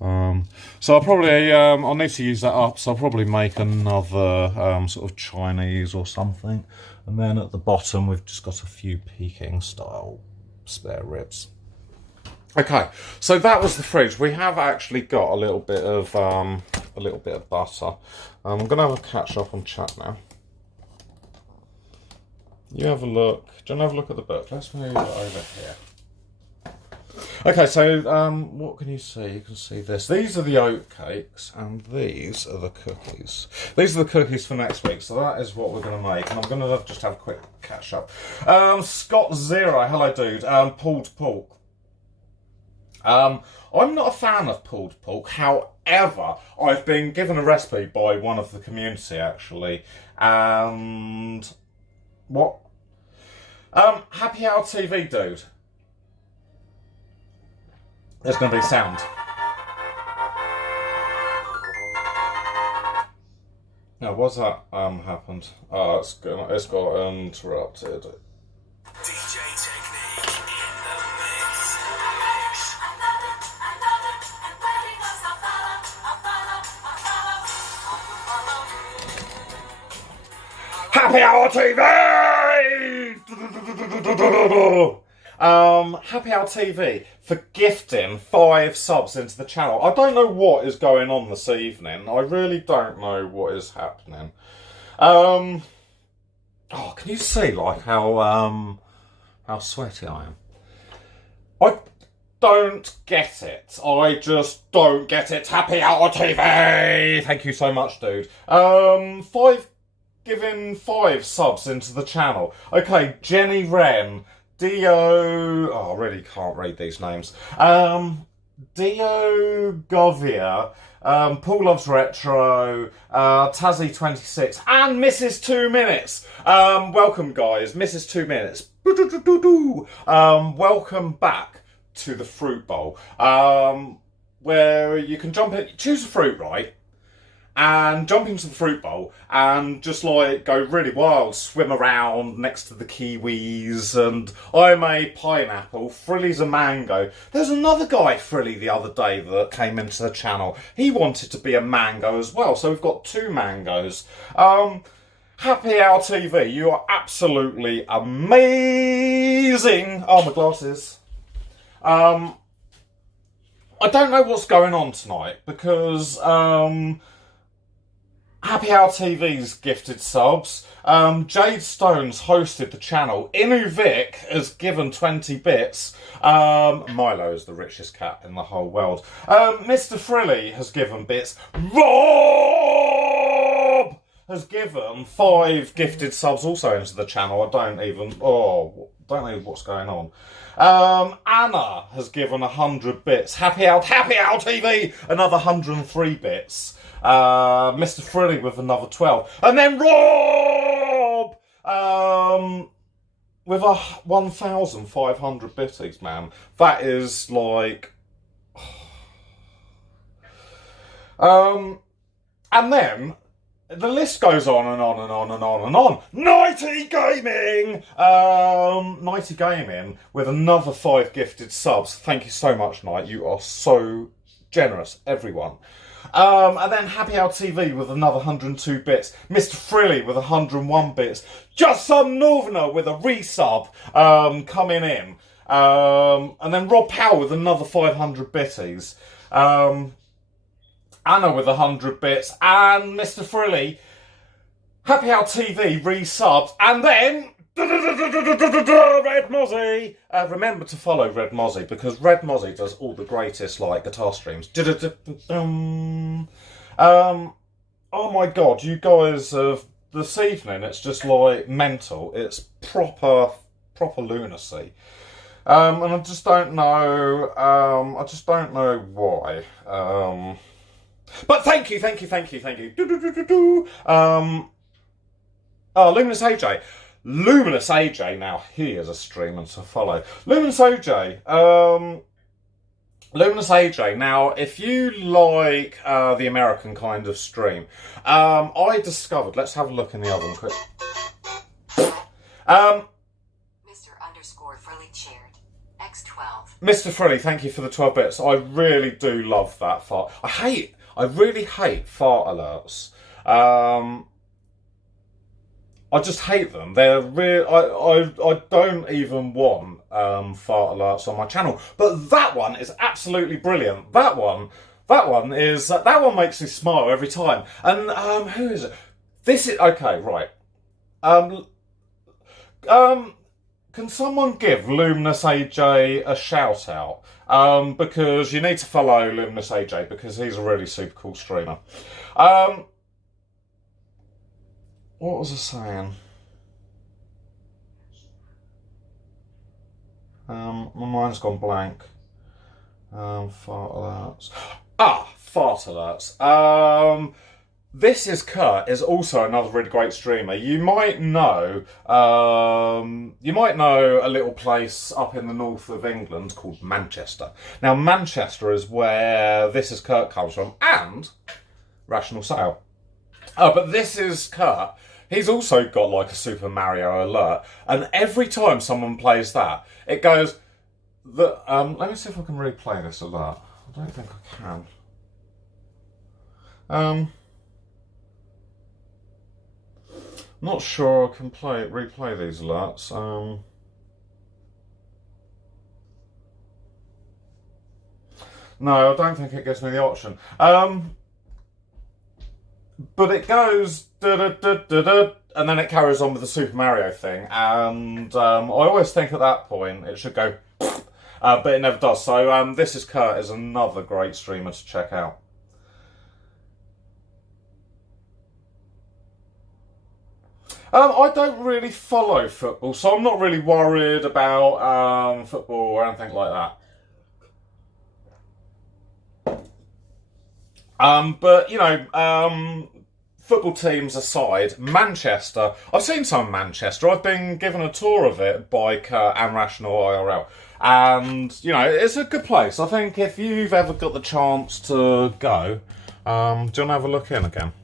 So I'll probably, I'll need to use that up. So I'll probably make another, sort of Chinese or something. And then at the bottom, we've just got a few Peking style spare ribs. Okay, so that was the fridge. We have actually got a little bit of butter. I'm gonna have a catch up on chat now. You have a look. Do you want to have a look at the book? Let's move it over here. Okay, so what can you see? You can see this. These are the oatcakes, and these are the cookies. These are the cookies for next week. So that is what we're gonna make, and I'm gonna just have a quick catch up. Scott Zero, hello, dude. Pulled pork. I'm not a fan of pulled pork. However, I've been given a recipe by one of the community, actually. And what? Happy Hour TV, dude. There's going to be sound. Now, what's that happened? Oh, it's got interrupted. DJ Technique in the mix. Happy Hour TV! Happy Hour TV for gifting 5 subs into the channel. I don't know what is going on this evening. I really don't know what is happening. Oh, can you see like how sweaty I am? I don't get it. I just don't get it. Happy Hour TV! Thank you so much, dude. Giving 5 subs into the channel. Okay, Jenny Wren, Dio... Oh, I really can't read these names. Dio Govia, Paul Loves Retro, Tazzy26, and Mrs. 2 Minutes. Welcome, guys. Mrs. 2 Minutes. Welcome back to the Fruit Bowl, where you can jump in, choose a fruit, right? And jump into the fruit bowl and just like go really wild, swim around next to the kiwis. And I made pineapple, Frilly's a mango. There's another guy, Frilly, the other day that came into the channel. He wanted to be a mango as well, so we've got 2 mangoes. Happy Hour TV, you are absolutely amazing. Oh, my glasses. I don't know what's going on tonight because Happy Hour TV's gifted subs. Jade Stones hosted the channel. Inuvik has given 20 bits. Milo is the richest cat in the whole world. Mr. Frilly has given bits. Rob has given 5 gifted subs also into the channel. I don't know what's going on. Anna has given 100 bits. Happy Hour TV, another 103 bits. Mr. Frilly with another 12. And then Rob! With a 1,500 bitties, man. That is like... and then... the list goes on and on and on and on and on. Nighty Gaming! Nighty Gaming with another 5 gifted subs. Thank you so much, Night. You are so generous, everyone. And then Happy Hour TV with another 102 bits. Mr. Frilly with 101 bits. Just Some Northerner with a resub coming in. And then Rob Powell with another 500 bitties. Anna with 100 bits. And Mr. Frilly. Happy Hour TV resubs. And then... Red Mozzie! Remember to follow Red Mozzie because Red Mozzie does all the greatest like guitar streams. Oh my god, you guys have this evening, it's just like mental. It's proper lunacy. And I just don't know why. But thank you. Oh, Luminous AJ. Luminous AJ, now he is a streamer to follow. Luminous AJ, Luminous AJ. Now, if you like the American kind of stream, I discovered. Let's have a look in the oven quick. Mr. underscore Frilly cheered. X12. Mr. Frilly, thank you for the 12 bits. I really do love that fart. I really hate fart alerts. I just hate them. They're real. I don't even want fart alerts on my channel. But that one is absolutely brilliant. That one makes me smile every time. And who is it? This is okay, right. Can someone give Luminous AJ a shout out? Because you need to follow Luminous AJ because he's a really super cool streamer. What was I saying? My mind's gone blank. Fart alerts. Fart alerts. This is Kurt is also another really great streamer. You might know a little place up in the north of England called Manchester. Now Manchester is where This Is Kurt comes from, and Rational Sale. But This Is Kurt. He's also got like a Super Mario alert, and every time someone plays that, it goes. Let me see if I can replay this alert. I don't think I can. Not sure I can replay these alerts. No, I don't think it gives me the option. But it goes da-da-da-da-da, and then it carries on with the Super Mario thing. And I always think at that point it should go, but it never does. So This Is Kurt is another great streamer to check out. I don't really follow football, so I'm not really worried about football or anything like that. But, you know, football teams aside, Manchester, I've seen some of Manchester. I've been given a tour of it by Kurt and Rational IRL. And, you know, it's a good place. I think if you've ever got the chance to go, do you want to have a look in again?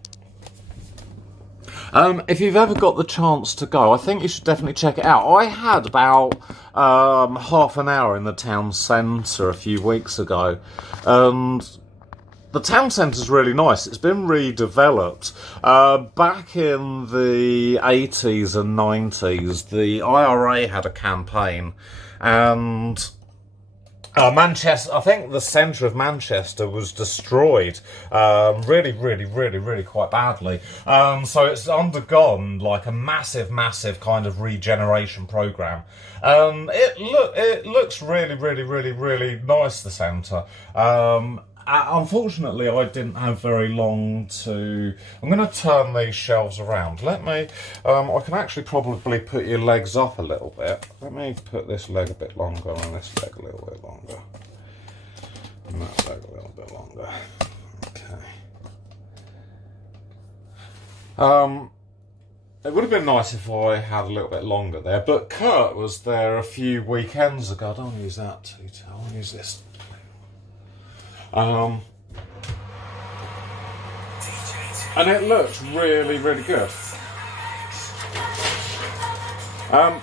If you've ever got the chance to go, I think you should definitely check it out. I had about half an hour in the town centre a few weeks ago, and the town centre's really nice. It's been redeveloped. Back in the 80s and 90s, the IRA had a campaign, and Manchester, I think the centre of Manchester was destroyed really quite badly. So it's undergone like a massive kind of regeneration programme. It looks really nice, the centre. Unfortunately, I didn't have very long to... I'm going to turn these shelves around. Let me... I can actually probably put your legs up a little bit. Let me put this leg a bit longer and this leg a little bit longer. And that leg a little bit longer. Okay. It would have been nice if I had a little bit longer there, but Kurt was there a few weekends ago. I don't want to use that tea-towel. I want to use this. And it looks really good.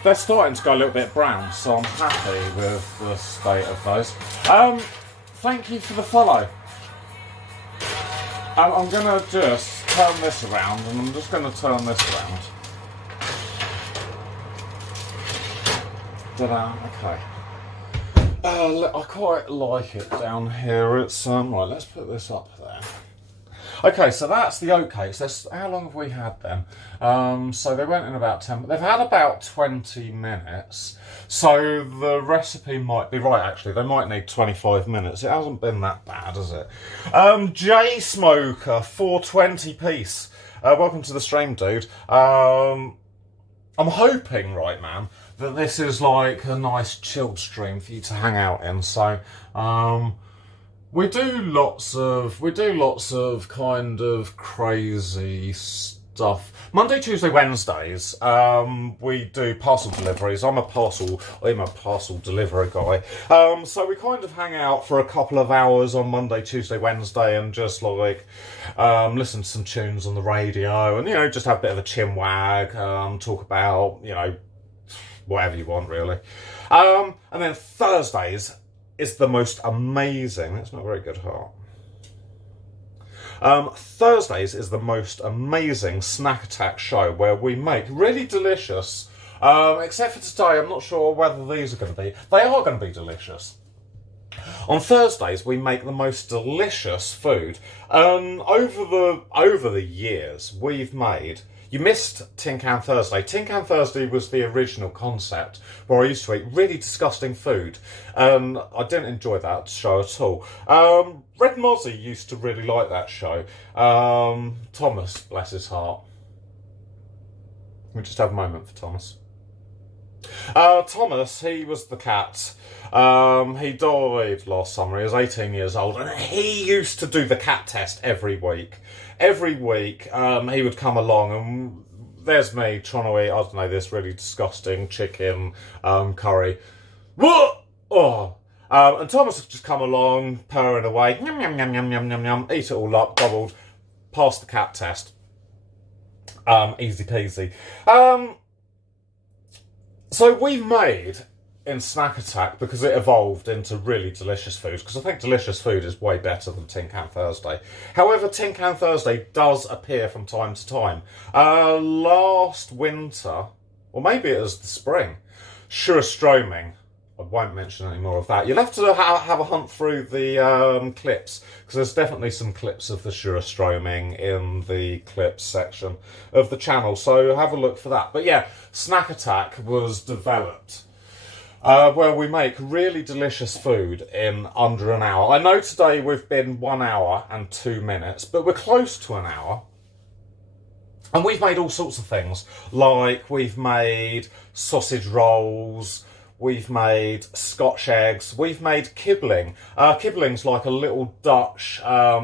They're starting to go a little bit brown, so I'm happy with the state of those. Thank you for the follow. I'm going to just turn this around, and I'm just going to turn this around. Ta-da, okay. I quite like it down here. It's right, let's put this up there. Okay, so that's the oatcakes. How long have we had them? So they went in about 10, they've had about 20 minutes. So the recipe might be right, actually. They might need 25 minutes. It hasn't been that bad, has it? J Smoker, 420 piece. Welcome to the stream, dude. I'm hoping, right, man, that this is like a nice chilled stream for you to hang out in. So, we do lots of kind of crazy stuff. Monday, Tuesday, Wednesdays, we do parcel deliveries. I'm a parcel delivery guy. So we kind of hang out for a couple of hours on Monday, Tuesday, Wednesday, and just like listen to some tunes on the radio, and just have a bit of a chin wag, talk about whatever you want really. And then Thursdays is the most amazing. That's not a very good heart. Thursdays is the most amazing snack attack show where we make really delicious, except for today, I'm not sure whether these are going to be. They are going to be delicious. On Thursdays, we make the most delicious food. Over the years, we've made... You missed Tin Can Thursday. Tin Can Thursday was the original concept where I used to eat really disgusting food. I didn't enjoy that show at all. Red Mozzie used to really like that show. Thomas, bless his heart. We just have a moment for Thomas. Thomas, he was the cat. He died last summer. He was 18 years old, and he used to do the cat test every week. Every week, he would come along, and there's me trying to eat, I don't know, this really disgusting chicken curry. What? Oh. And Thomas would just come along, purring away, yum, yum, yum, yum, yum, yum, yum, eat it all up, gobbled, pass the cat test. Easy peasy. So we've made in Snack Attack, because it evolved into really delicious foods, because I think delicious food is way better than Tin Can Thursday. However, Tin Can Thursday does appear from time to time. Last winter, or maybe it was the spring, Surströmming. I won't mention any more of that. You'll have to have a hunt through the clips, because there's definitely some clips of the Surströmming in the clips section of the channel, so have a look for that. But yeah, Snack Attack was developed where we make really delicious food in under an hour. I know today we've been 1 hour and 2 minutes, but we're close to an hour. And we've made all sorts of things, like we've made sausage rolls, we've made Scotch eggs, we've made kibbling. Kibbling's like a little Dutch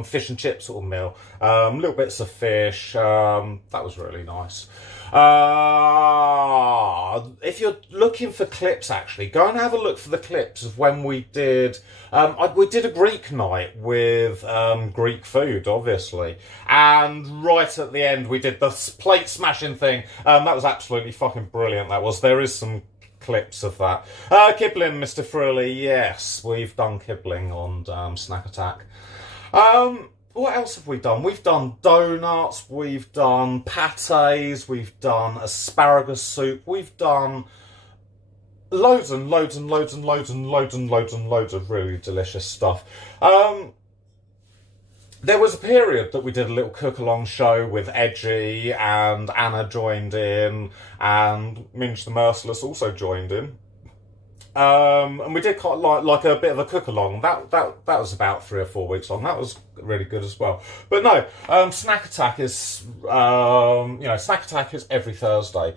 fish and chip sort of meal. Little bits of fish, that was really nice. If you're looking for clips, actually, go and have a look for the clips of when we did a Greek night with Greek food, obviously, and right at the end we did the plate smashing thing. That was absolutely fucking brilliant. There is some clips of that. Kibbling, Mr. Frilly, yes, we've done kibbling on Snack Attack. What else have we done? We've done donuts, we've done pâtés, we've done asparagus soup, we've done loads and loads and loads and loads and loads and loads and loads of really delicious stuff. There was a period that we did a little cook-along show with Edgy, and Anna joined in, and Minge the Merciless also joined in. And we did quite like a bit of a cook-along. That was about 3 or 4 weeks long. That was really good as well. But no, Snack Attack is, Snack Attack is every Thursday.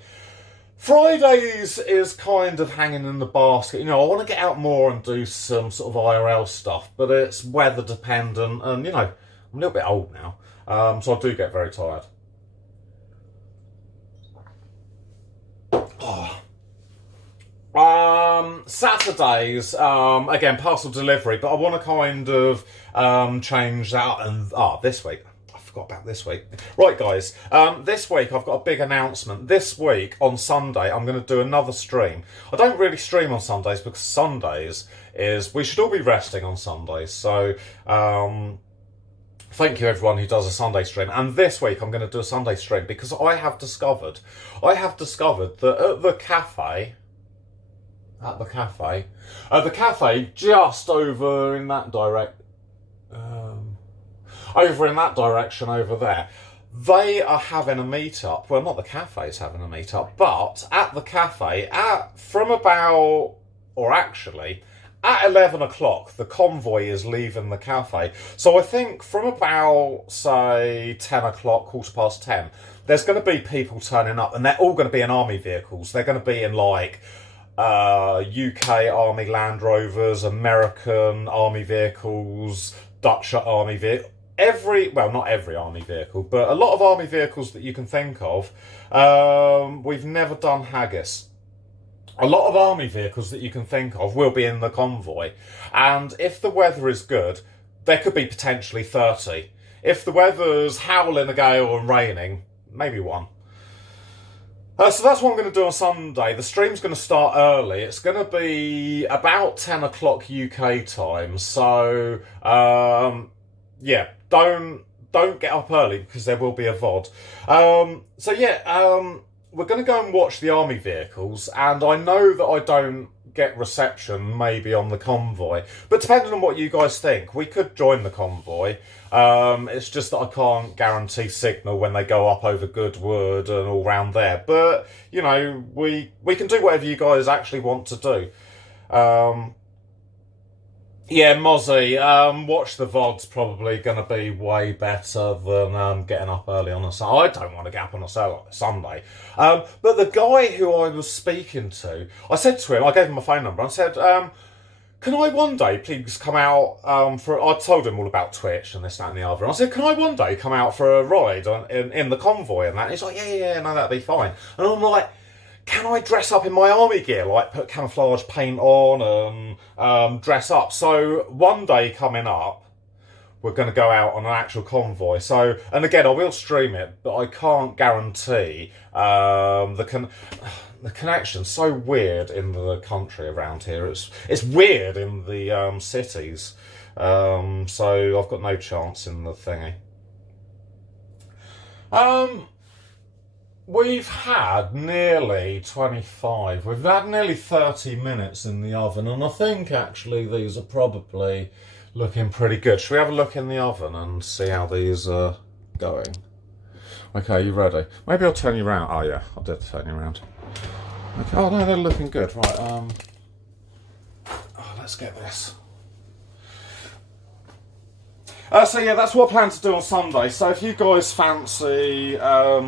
Fridays is kind of hanging in the basket. I want to get out more and do some sort of IRL stuff, but it's weather dependent, and I'm a little bit old now, so I do get very tired. Saturdays, again, parcel delivery, but I want to kind of change that. And this week, I forgot about this week. Right, guys, this week I've got a big announcement. This week on Sunday, I'm going to do another stream. I don't really stream on Sundays because Sundays we should all be resting on Sundays. So, thank you everyone who does a Sunday stream. And this week I'm going to do a Sunday stream because I have discovered that at the cafe just over in that direction over there, they are having a meetup. Well, not the cafe's having a meetup, but at the cafe at 11 o'clock, the convoy is leaving the cafe. So I think from about, say, 10 o'clock, 10:15, there's going to be people turning up, and they're all going to be in army vehicles. They're going to be in like UK Army Land Rovers, American Army vehicles, Dutch Army vehicles, not every army vehicle, but a lot of army vehicles that you can think of, we've never done haggis. A lot of army vehicles that you can think of will be in the convoy. And if the weather is good, there could be potentially 30. If the weather's howling a gale and raining, maybe one. So that's what I'm going to do on Sunday. The stream's going to start early. It's going to be about 10 o'clock UK time. So, yeah, don't get up early because there will be a VOD. We're going to go and watch the army vehicles, and I know that I don't get reception maybe on the convoy, but depending on what you guys think, we could join the convoy. It's just that I can't guarantee signal when they go up over Goodwood and all round there, but you know, we can do whatever you guys actually want to do. Yeah, Mozzie, watch the VOD's probably going to be way better than getting up early on a Sunday. I don't want to get up on a Sunday. But the guy who I was speaking to, I said to him, I gave him my phone number, I said, can I one day please come out I told him all about Twitch and this, that and the other. And I said, can I one day come out for a ride in the convoy and that? And he's like, yeah, no, that'd be fine. And I'm like, can I dress up in my army gear, like put camouflage paint on and dress up? So one day coming up, we're going to go out on an actual convoy. So, and again, I will stream it, but I can't guarantee the connection's so weird in the country around here. It's weird in the cities. So I've got no chance in the thingy. We've had nearly 25, we've had nearly 30 minutes in the oven, and I think actually these are probably looking pretty good. Should we have a look in the oven and see how these are going? Okay, you ready? Maybe I'll turn you around. Oh yeah, I did turn you around. Okay, oh no, they're looking good. Right, let's get this. So yeah, that's what I plan to do on Sunday. So if you guys fancy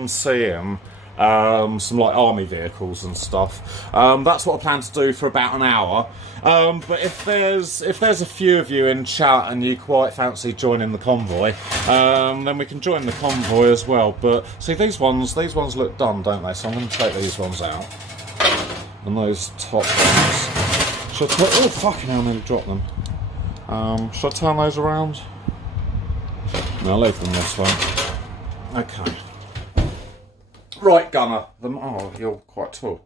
seeing some like army vehicles and stuff, that's what I plan to do for about an hour. But if there's a few of you in chat and you quite fancy joining the convoy, then we can join the convoy as well. But see, these ones look done, don't they? So I'm going to take these ones out and those top ones. Should I oh fucking hell! I nearly dropped them. Should I turn those around? No, I'll leave them this way. Okay. Right, Gunner. Oh, you're quite tall.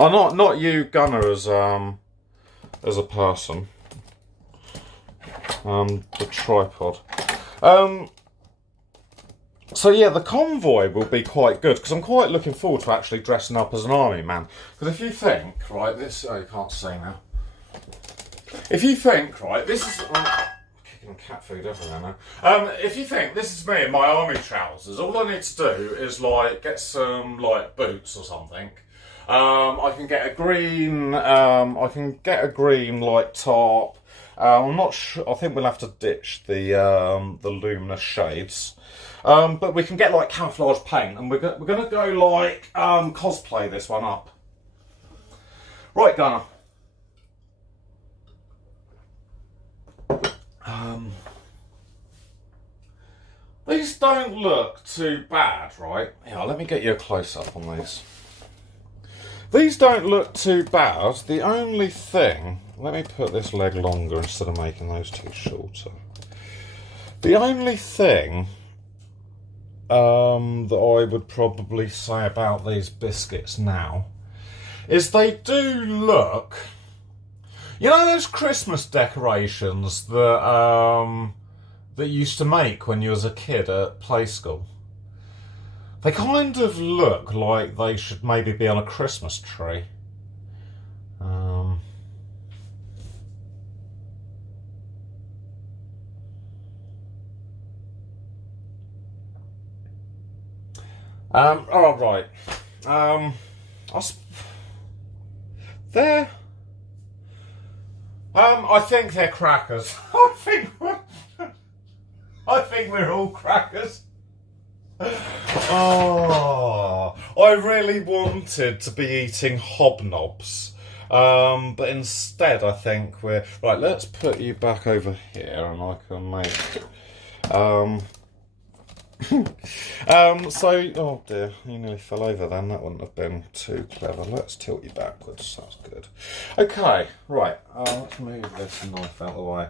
Oh, not you, Gunner, as a person. The tripod. So yeah, the convoy will be quite good because I'm quite looking forward to actually dressing up as an army man. Because if you think, right, this you can't see now. If you think, right, this is. Cat food everywhere now. If you think this is me in my army trousers, all I need to do is like get some like boots or something. I can get a green. Like top. I'm not sure. I think we'll have to ditch the luminous shades. But we can get like camouflage paint, and we're gonna go like cosplay this one up. Right, Gunner. These don't look too bad, right? Yeah, let me get you a close-up on these. These don't look too bad. The only thing... Let me put this leg longer instead of making those two shorter. The only thing that I would probably say about these biscuits now is they do look... You know those Christmas decorations that that you used to make when you was a kid at play school? They kind of look like they should maybe be on a Christmas tree. Oh, right. They're... I think they're crackers. I think we're all crackers. Oh, I really wanted to be eating hobnobs, but instead I think we're... Right, let's put you back over here and I can make So, oh dear, you nearly fell over then. That wouldn't have been too clever. Let's tilt you backwards. That's good. Okay, right. Let's move this knife out of the way.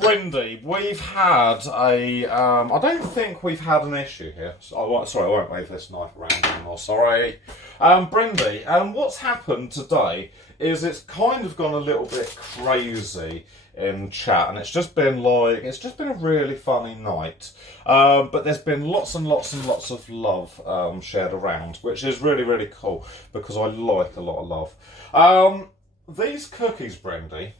Brindy, we've had a. I don't think we've had an issue here. Sorry, I won't wave this knife around anymore. Sorry. Brindy, what's happened today is it's kind of gone a little bit crazy in chat, and it's just been a really funny night, but there's been lots and lots and lots of love shared around, which is really, really cool, because I like a lot of love. These cookies, Brindy,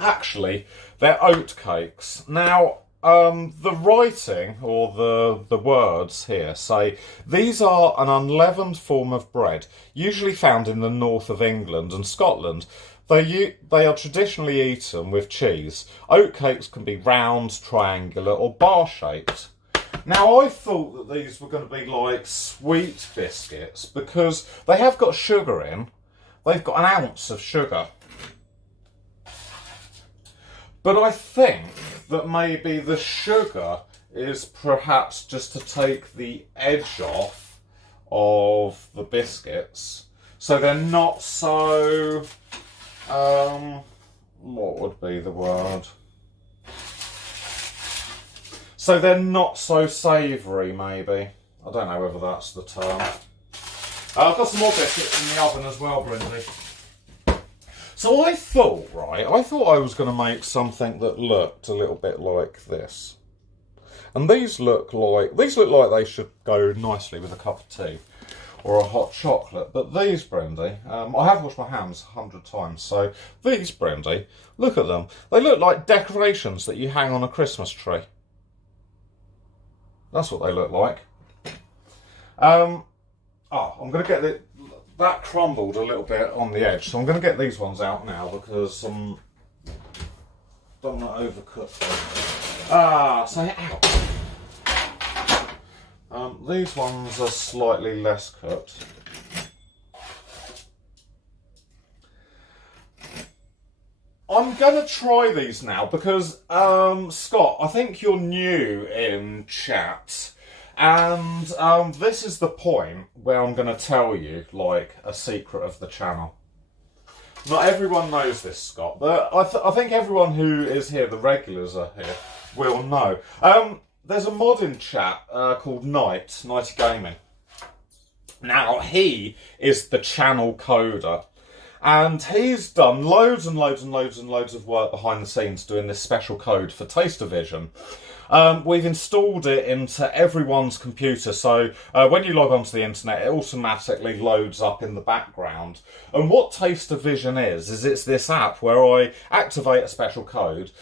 actually, they're oatcakes. Now, the writing, or the words here, say, these are an unleavened form of bread, usually found in the north of England and Scotland. They are traditionally eaten with cheese. Oatcakes can be round, triangular, or bar-shaped. Now, I thought that these were going to be like sweet biscuits, because they have got sugar in. They've got an ounce of sugar. But I think that maybe the sugar is perhaps just to take the edge off of the biscuits, so they're not so... what would be the word? So they're not so savoury, maybe. I don't know whether that's the term. I've got some more biscuits in the oven as well, Brindy. So I thought I was going to make something that looked a little bit like this. And these look like they should go nicely with a cup of tea or a hot chocolate. But these, Brindy, I have washed my hands 100 times, so these, Brindy, look at them. They look like decorations that you hang on a Christmas tree. That's what they look like. I'm going to get that crumbled a little bit on the edge, so I'm going to get these ones out now, because don't want to overcook them. So out. These ones are slightly less cooked. I'm going to try these now because, Scott, I think you're new in chat. And this is the point where I'm going to tell you, like, a secret of the channel. Not everyone knows this, Scott, but I think everyone who is here, the regulars are here, will know. There's a mod in chat called Nighty Gaming. Now, he is the channel coder. And he's done loads and loads and loads and loads of work behind the scenes doing this special code for Taster-Vision. We've installed it into everyone's computer, so when you log onto the internet, it automatically loads up in the background. And what Taster-Vision is it's this app where I activate a special code.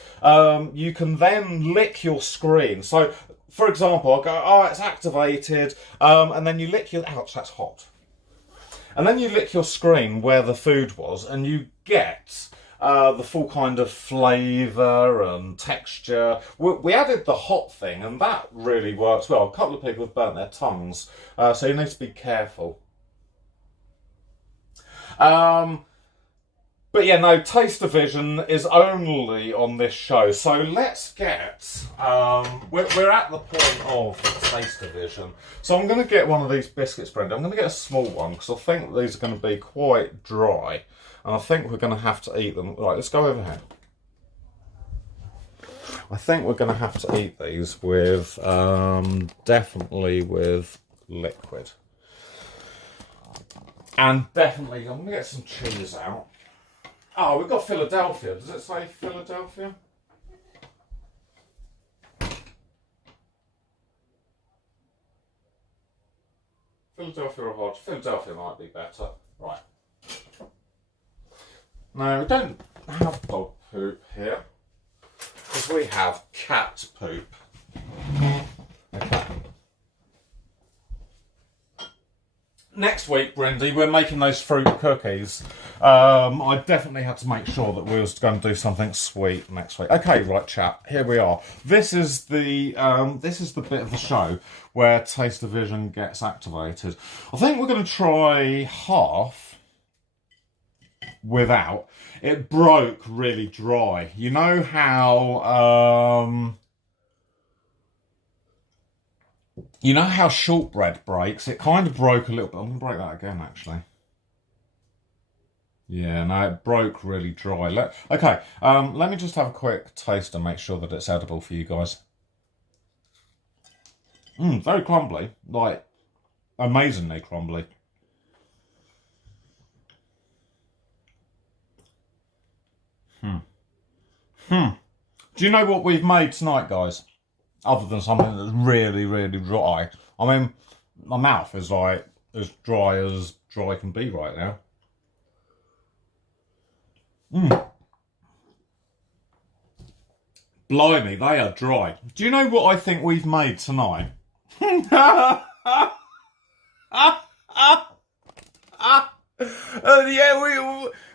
You can then lick your screen. So, for example, I'll go, oh, it's activated, and then you lick your, ouch, that's hot. And then you lick your screen where the food was, and you get the full kind of flavour and texture. We added the hot thing, and that really works well. A couple of people have burnt their tongues, so you need to be careful. But yeah, no, Taster-Vision is only on this show. So let's get... we're at the point of Taster-Vision. So I'm going to get one of these biscuits, Brenda. I'm going to get a small one because I think these are going to be quite dry. And I think we're going to have to eat them. Right, let's go over here. I think we're going to have to eat these with... definitely with liquid. And definitely, I'm going to get some cheese out. Oh, we've got Philadelphia. Does it say Philadelphia? Philadelphia or Hodge? Philadelphia might be better. Right. No, we don't have dog poop here. Because we have cat poop. Okay. Next week, Brindy, we're making those fruit cookies. I definitely had to make sure that we was going to do something sweet next week. Okay, right, chat. Here we are. This is the bit of the show where Taster-Vision gets activated. I think we're going to try half without. It broke really dry. You know how You know how shortbread breaks? It kind of broke a little bit. I'm going to break that again, actually. Yeah, no, it broke really dry. Let me just have a quick taste and make sure that it's edible for you guys. Very crumbly. Like, amazingly crumbly. Do you know what we've made tonight, guys? Other than something that's really, really dry. I mean, my mouth is like as dry can be right now. Blimey, they are dry. Do you know what I think we've made tonight? Yeah,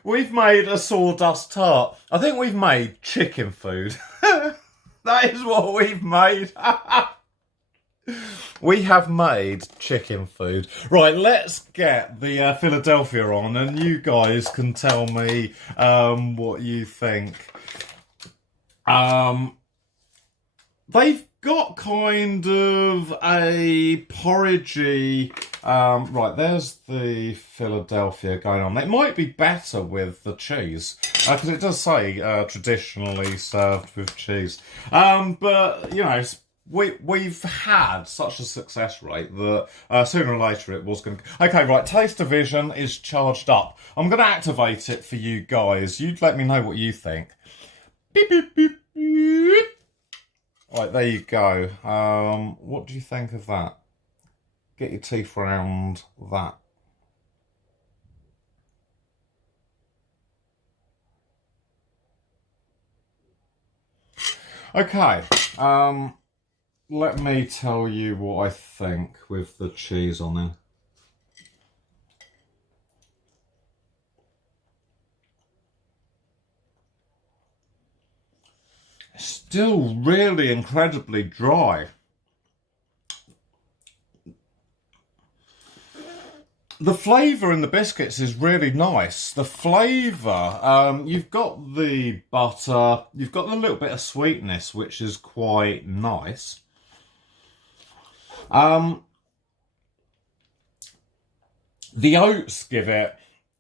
we've made a sawdust tart. I think we've made chicken food. That is what we've made. We have made chicken food. Right, let's get the Philadelphia on, and you guys can tell me what you think. They've got kind of a porridgey. Right, there's the Philadelphia going on. It might be better with the cheese, because it does say traditionally served with cheese. But, you know, we've had such a success rate that sooner or later it was going to... Okay, right, Taste Division is charged up. I'm going to activate it for you guys. You let me know what you think. Beep, beep, beep, beep. Right, there you go. What do you think of that? Get your teeth around that. Okay, let me tell you what I think with the cheese on it. Still really incredibly dry. The flavour in the biscuits is really nice. The flavour, you've got the butter, you've got a little bit of sweetness, which is quite nice. The oats give it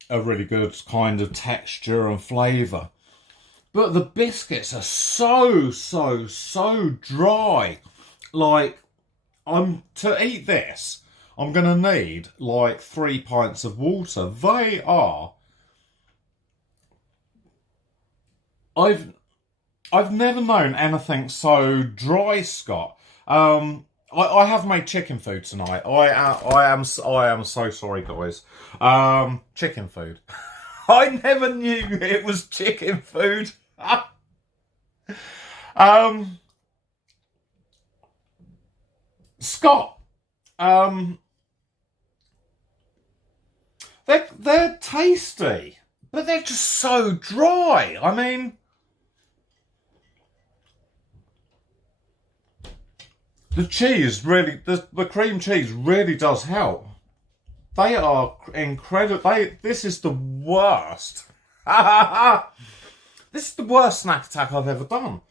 a really good kind of texture and flavour. But the biscuits are so dry. Like, to eat this, I'm going to need like 3 pints of water. They are... I've never known anything so dry, Scott. I have made chicken food tonight. I am so sorry, guys. Chicken food. I never knew it was chicken food. Scott, they're tasty, but they're just so dry. I mean, the cheese really, the cream cheese really does help. They are incredible. This is the worst. This is the worst snack attack I've ever done.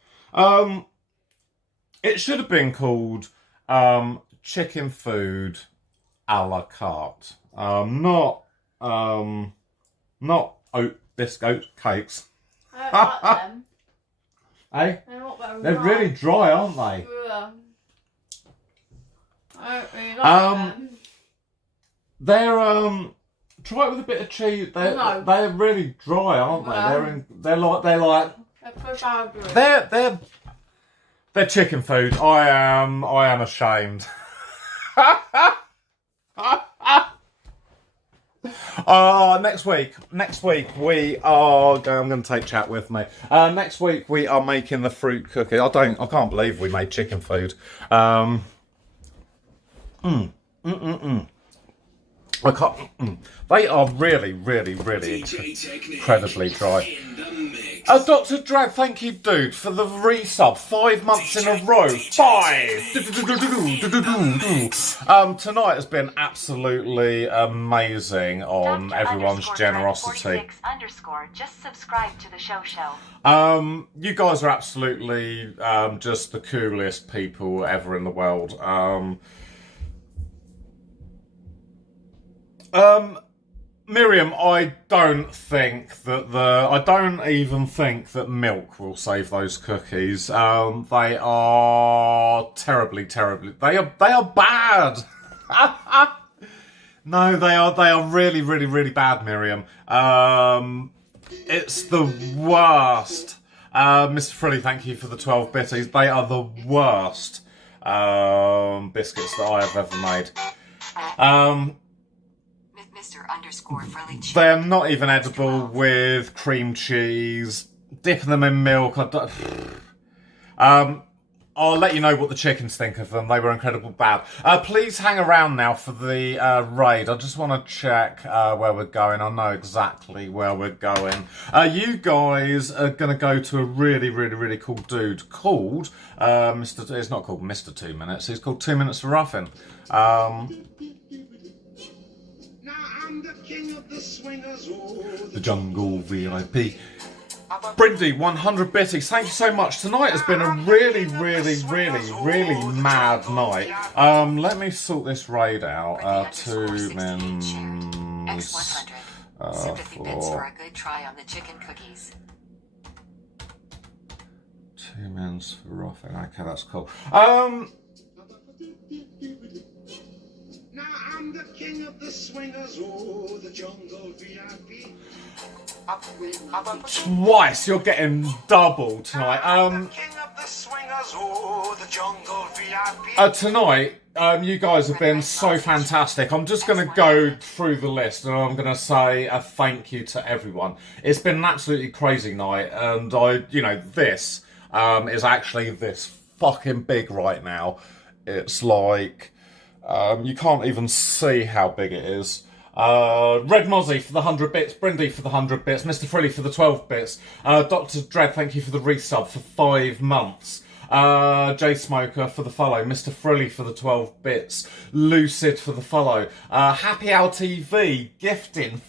It should have been called chicken food a la carte. Not oat cakes. I don't like them. Eh? They're not very They're dry. really dry, aren't they? Yeah. I don't really like them. They're try it with a bit of cheese. No. They're really dry, aren't they? They're like They're so they're chicken food. I am ashamed. Next week we are I'm going to take chat with me. Next week we are making the fruit cookie. I can't believe we made chicken food. I can't. They are really incredibly dry. Dr. Drag, thank you, dude, for the resub. 5 months in a row. 5! Tonight has been absolutely amazing on everyone's generosity. Just subscribe to the show. You guys are absolutely just the coolest people ever in the world. Miriam, I don't even think that milk will save those cookies. They are terribly, they are bad. No, they are really, really, really bad, Miriam. It's the worst. Mr. Frilly, thank you for the 12 bitties. They are the worst biscuits that I have ever made. Mr. They're not even edible with cream cheese. Dipping them in milk. I'll let you know what the chickens think of them. They were incredibly bad. Please hang around now for the raid. I just want to check where we're going. I know exactly where we're going. You guys are going to go to a really, really, really cool dude called Mr. It's not called Mr. 2 Minutes. He's called 2 Minutes for Ruffin. Now I'm the king of the swingers. The Jungle VIP. Brindy, 100 bitties. Thank you so much. Tonight has been a really, really, really, really mad night. Let me sort this raid out. 2 minutes. Sympathy bits for a good try on the chicken cookies. 2 minutes for Ruffin. Okay, that's cool. Now I'm the king of the swingers. Oh, the jungle VIP. Twice, you're getting double tonight. The king of the swingers. Oh, the jungle VIP. Tonight, you guys have been so fantastic. I'm just going to go through the list and I'm going to say a thank you to everyone. It's been an absolutely crazy night, and this is actually this fucking big right now. It's like, you can't even see how big it is. Red Mozzie for the 100 bits, Brindy for the 100 bits, Mr. Frilly for the 12 bits, Dr. Dread, thank you for the resub for 5 months, J Smoker for the follow, Mr. Frilly for the 12 bits, Lucid for the follow, Happy Hour TV gifting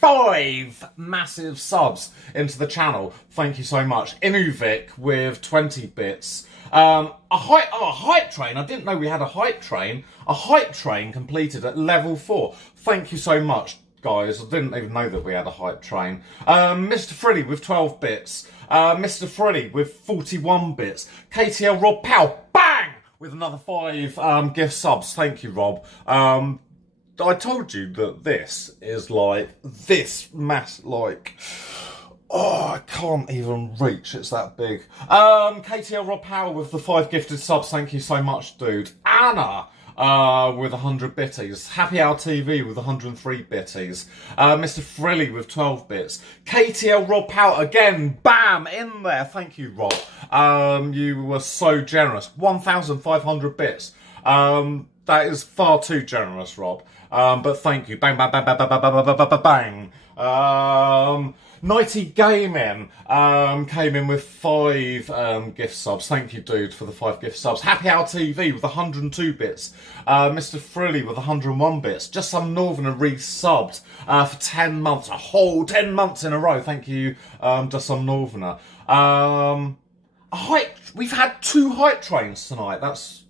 5 massive subs into the channel, thank you so much. Inuvik with 20 bits. A height train. I didn't know we had a height train. A height train completed at level 4. Thank you so much, guys. I didn't even know that we had a height train. Mr. Frilly with 12 bits. Mr. Frilly with 41 bits. KTL Rob Powell, bang! With another 5 gift subs. Thank you, Rob. I told you that this is like this mass, like. Oh, I can't even reach. It's that big. KTL Rob Power with the 5 gifted subs. Thank you so much, dude. Anna with 100 bitties. Happy Hour TV with 103 bitties. Mr. Frilly with 12 bits. KTL Rob Power again. Bam! In there. Thank you, Rob. You were so generous. 1,500 bits. That is far too generous, Rob. But thank you. Bang, bang, bang, bang, bang, bang, bang, bang, bang. Nighty Gaming came in with 5 gift subs. Thank you, dude, for the 5 gift subs. Happy Hour TV with 102 bits. Mr. Frilly with 101 bits. Just Some Northerner resubbed for 10 months. A whole 10 months in a row. Thank you, Just Some Northerner. We've had 2 height trains tonight. That's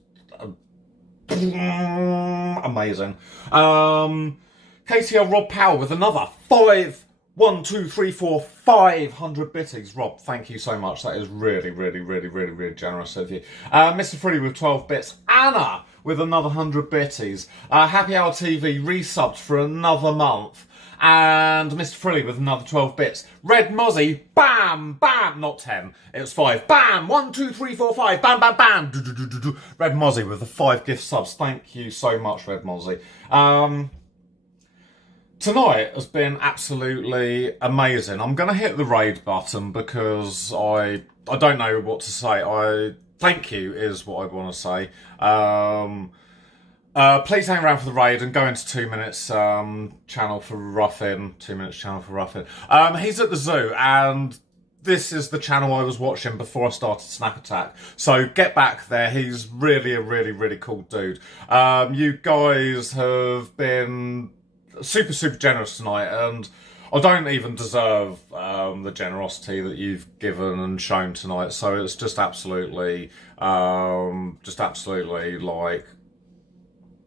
amazing. KTL Rob Power with another 5. 1, 2, 3, 4, 500 bitties. Rob, thank you so much. That is really, really, really, really, really generous of you. Mr. Freddy with 12 bits. Anna with another 100 bitties. Happy Hour TV resubbed for another month. And Mr. Frilly with another 12 bits. Red Mozzie, bam, bam, not 10, it was 5. Bam, 1, 2, 3, 4, 5, bam, bam, bam. Red Mozzie with the 5 gift subs. Thank you so much, Red Mozzie. Tonight has been absolutely amazing. I'm going to hit the raid button because I don't know what to say. Thank you is what I want to say. Please hang around for the raid and go into 2 minutes channel for Ruffin. 2 minutes channel for Ruffin. He's at the zoo and this is the channel I was watching before I started Snack Attack. So get back there. He's really a really, really cool dude. You guys have been super, super generous tonight, and I don't even deserve the generosity that you've given and shown tonight. So it's just absolutely like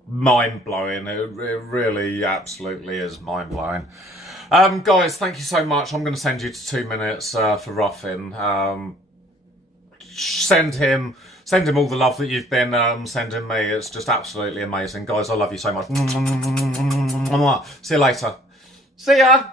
mind-blowing. It really absolutely is mind-blowing. Guys, thank you so much. I'm going to send you to 2 minutes for Ruffin. Send him all the love that you've been sending me. It's just absolutely amazing. Guys, I love you so much. See you later. See ya!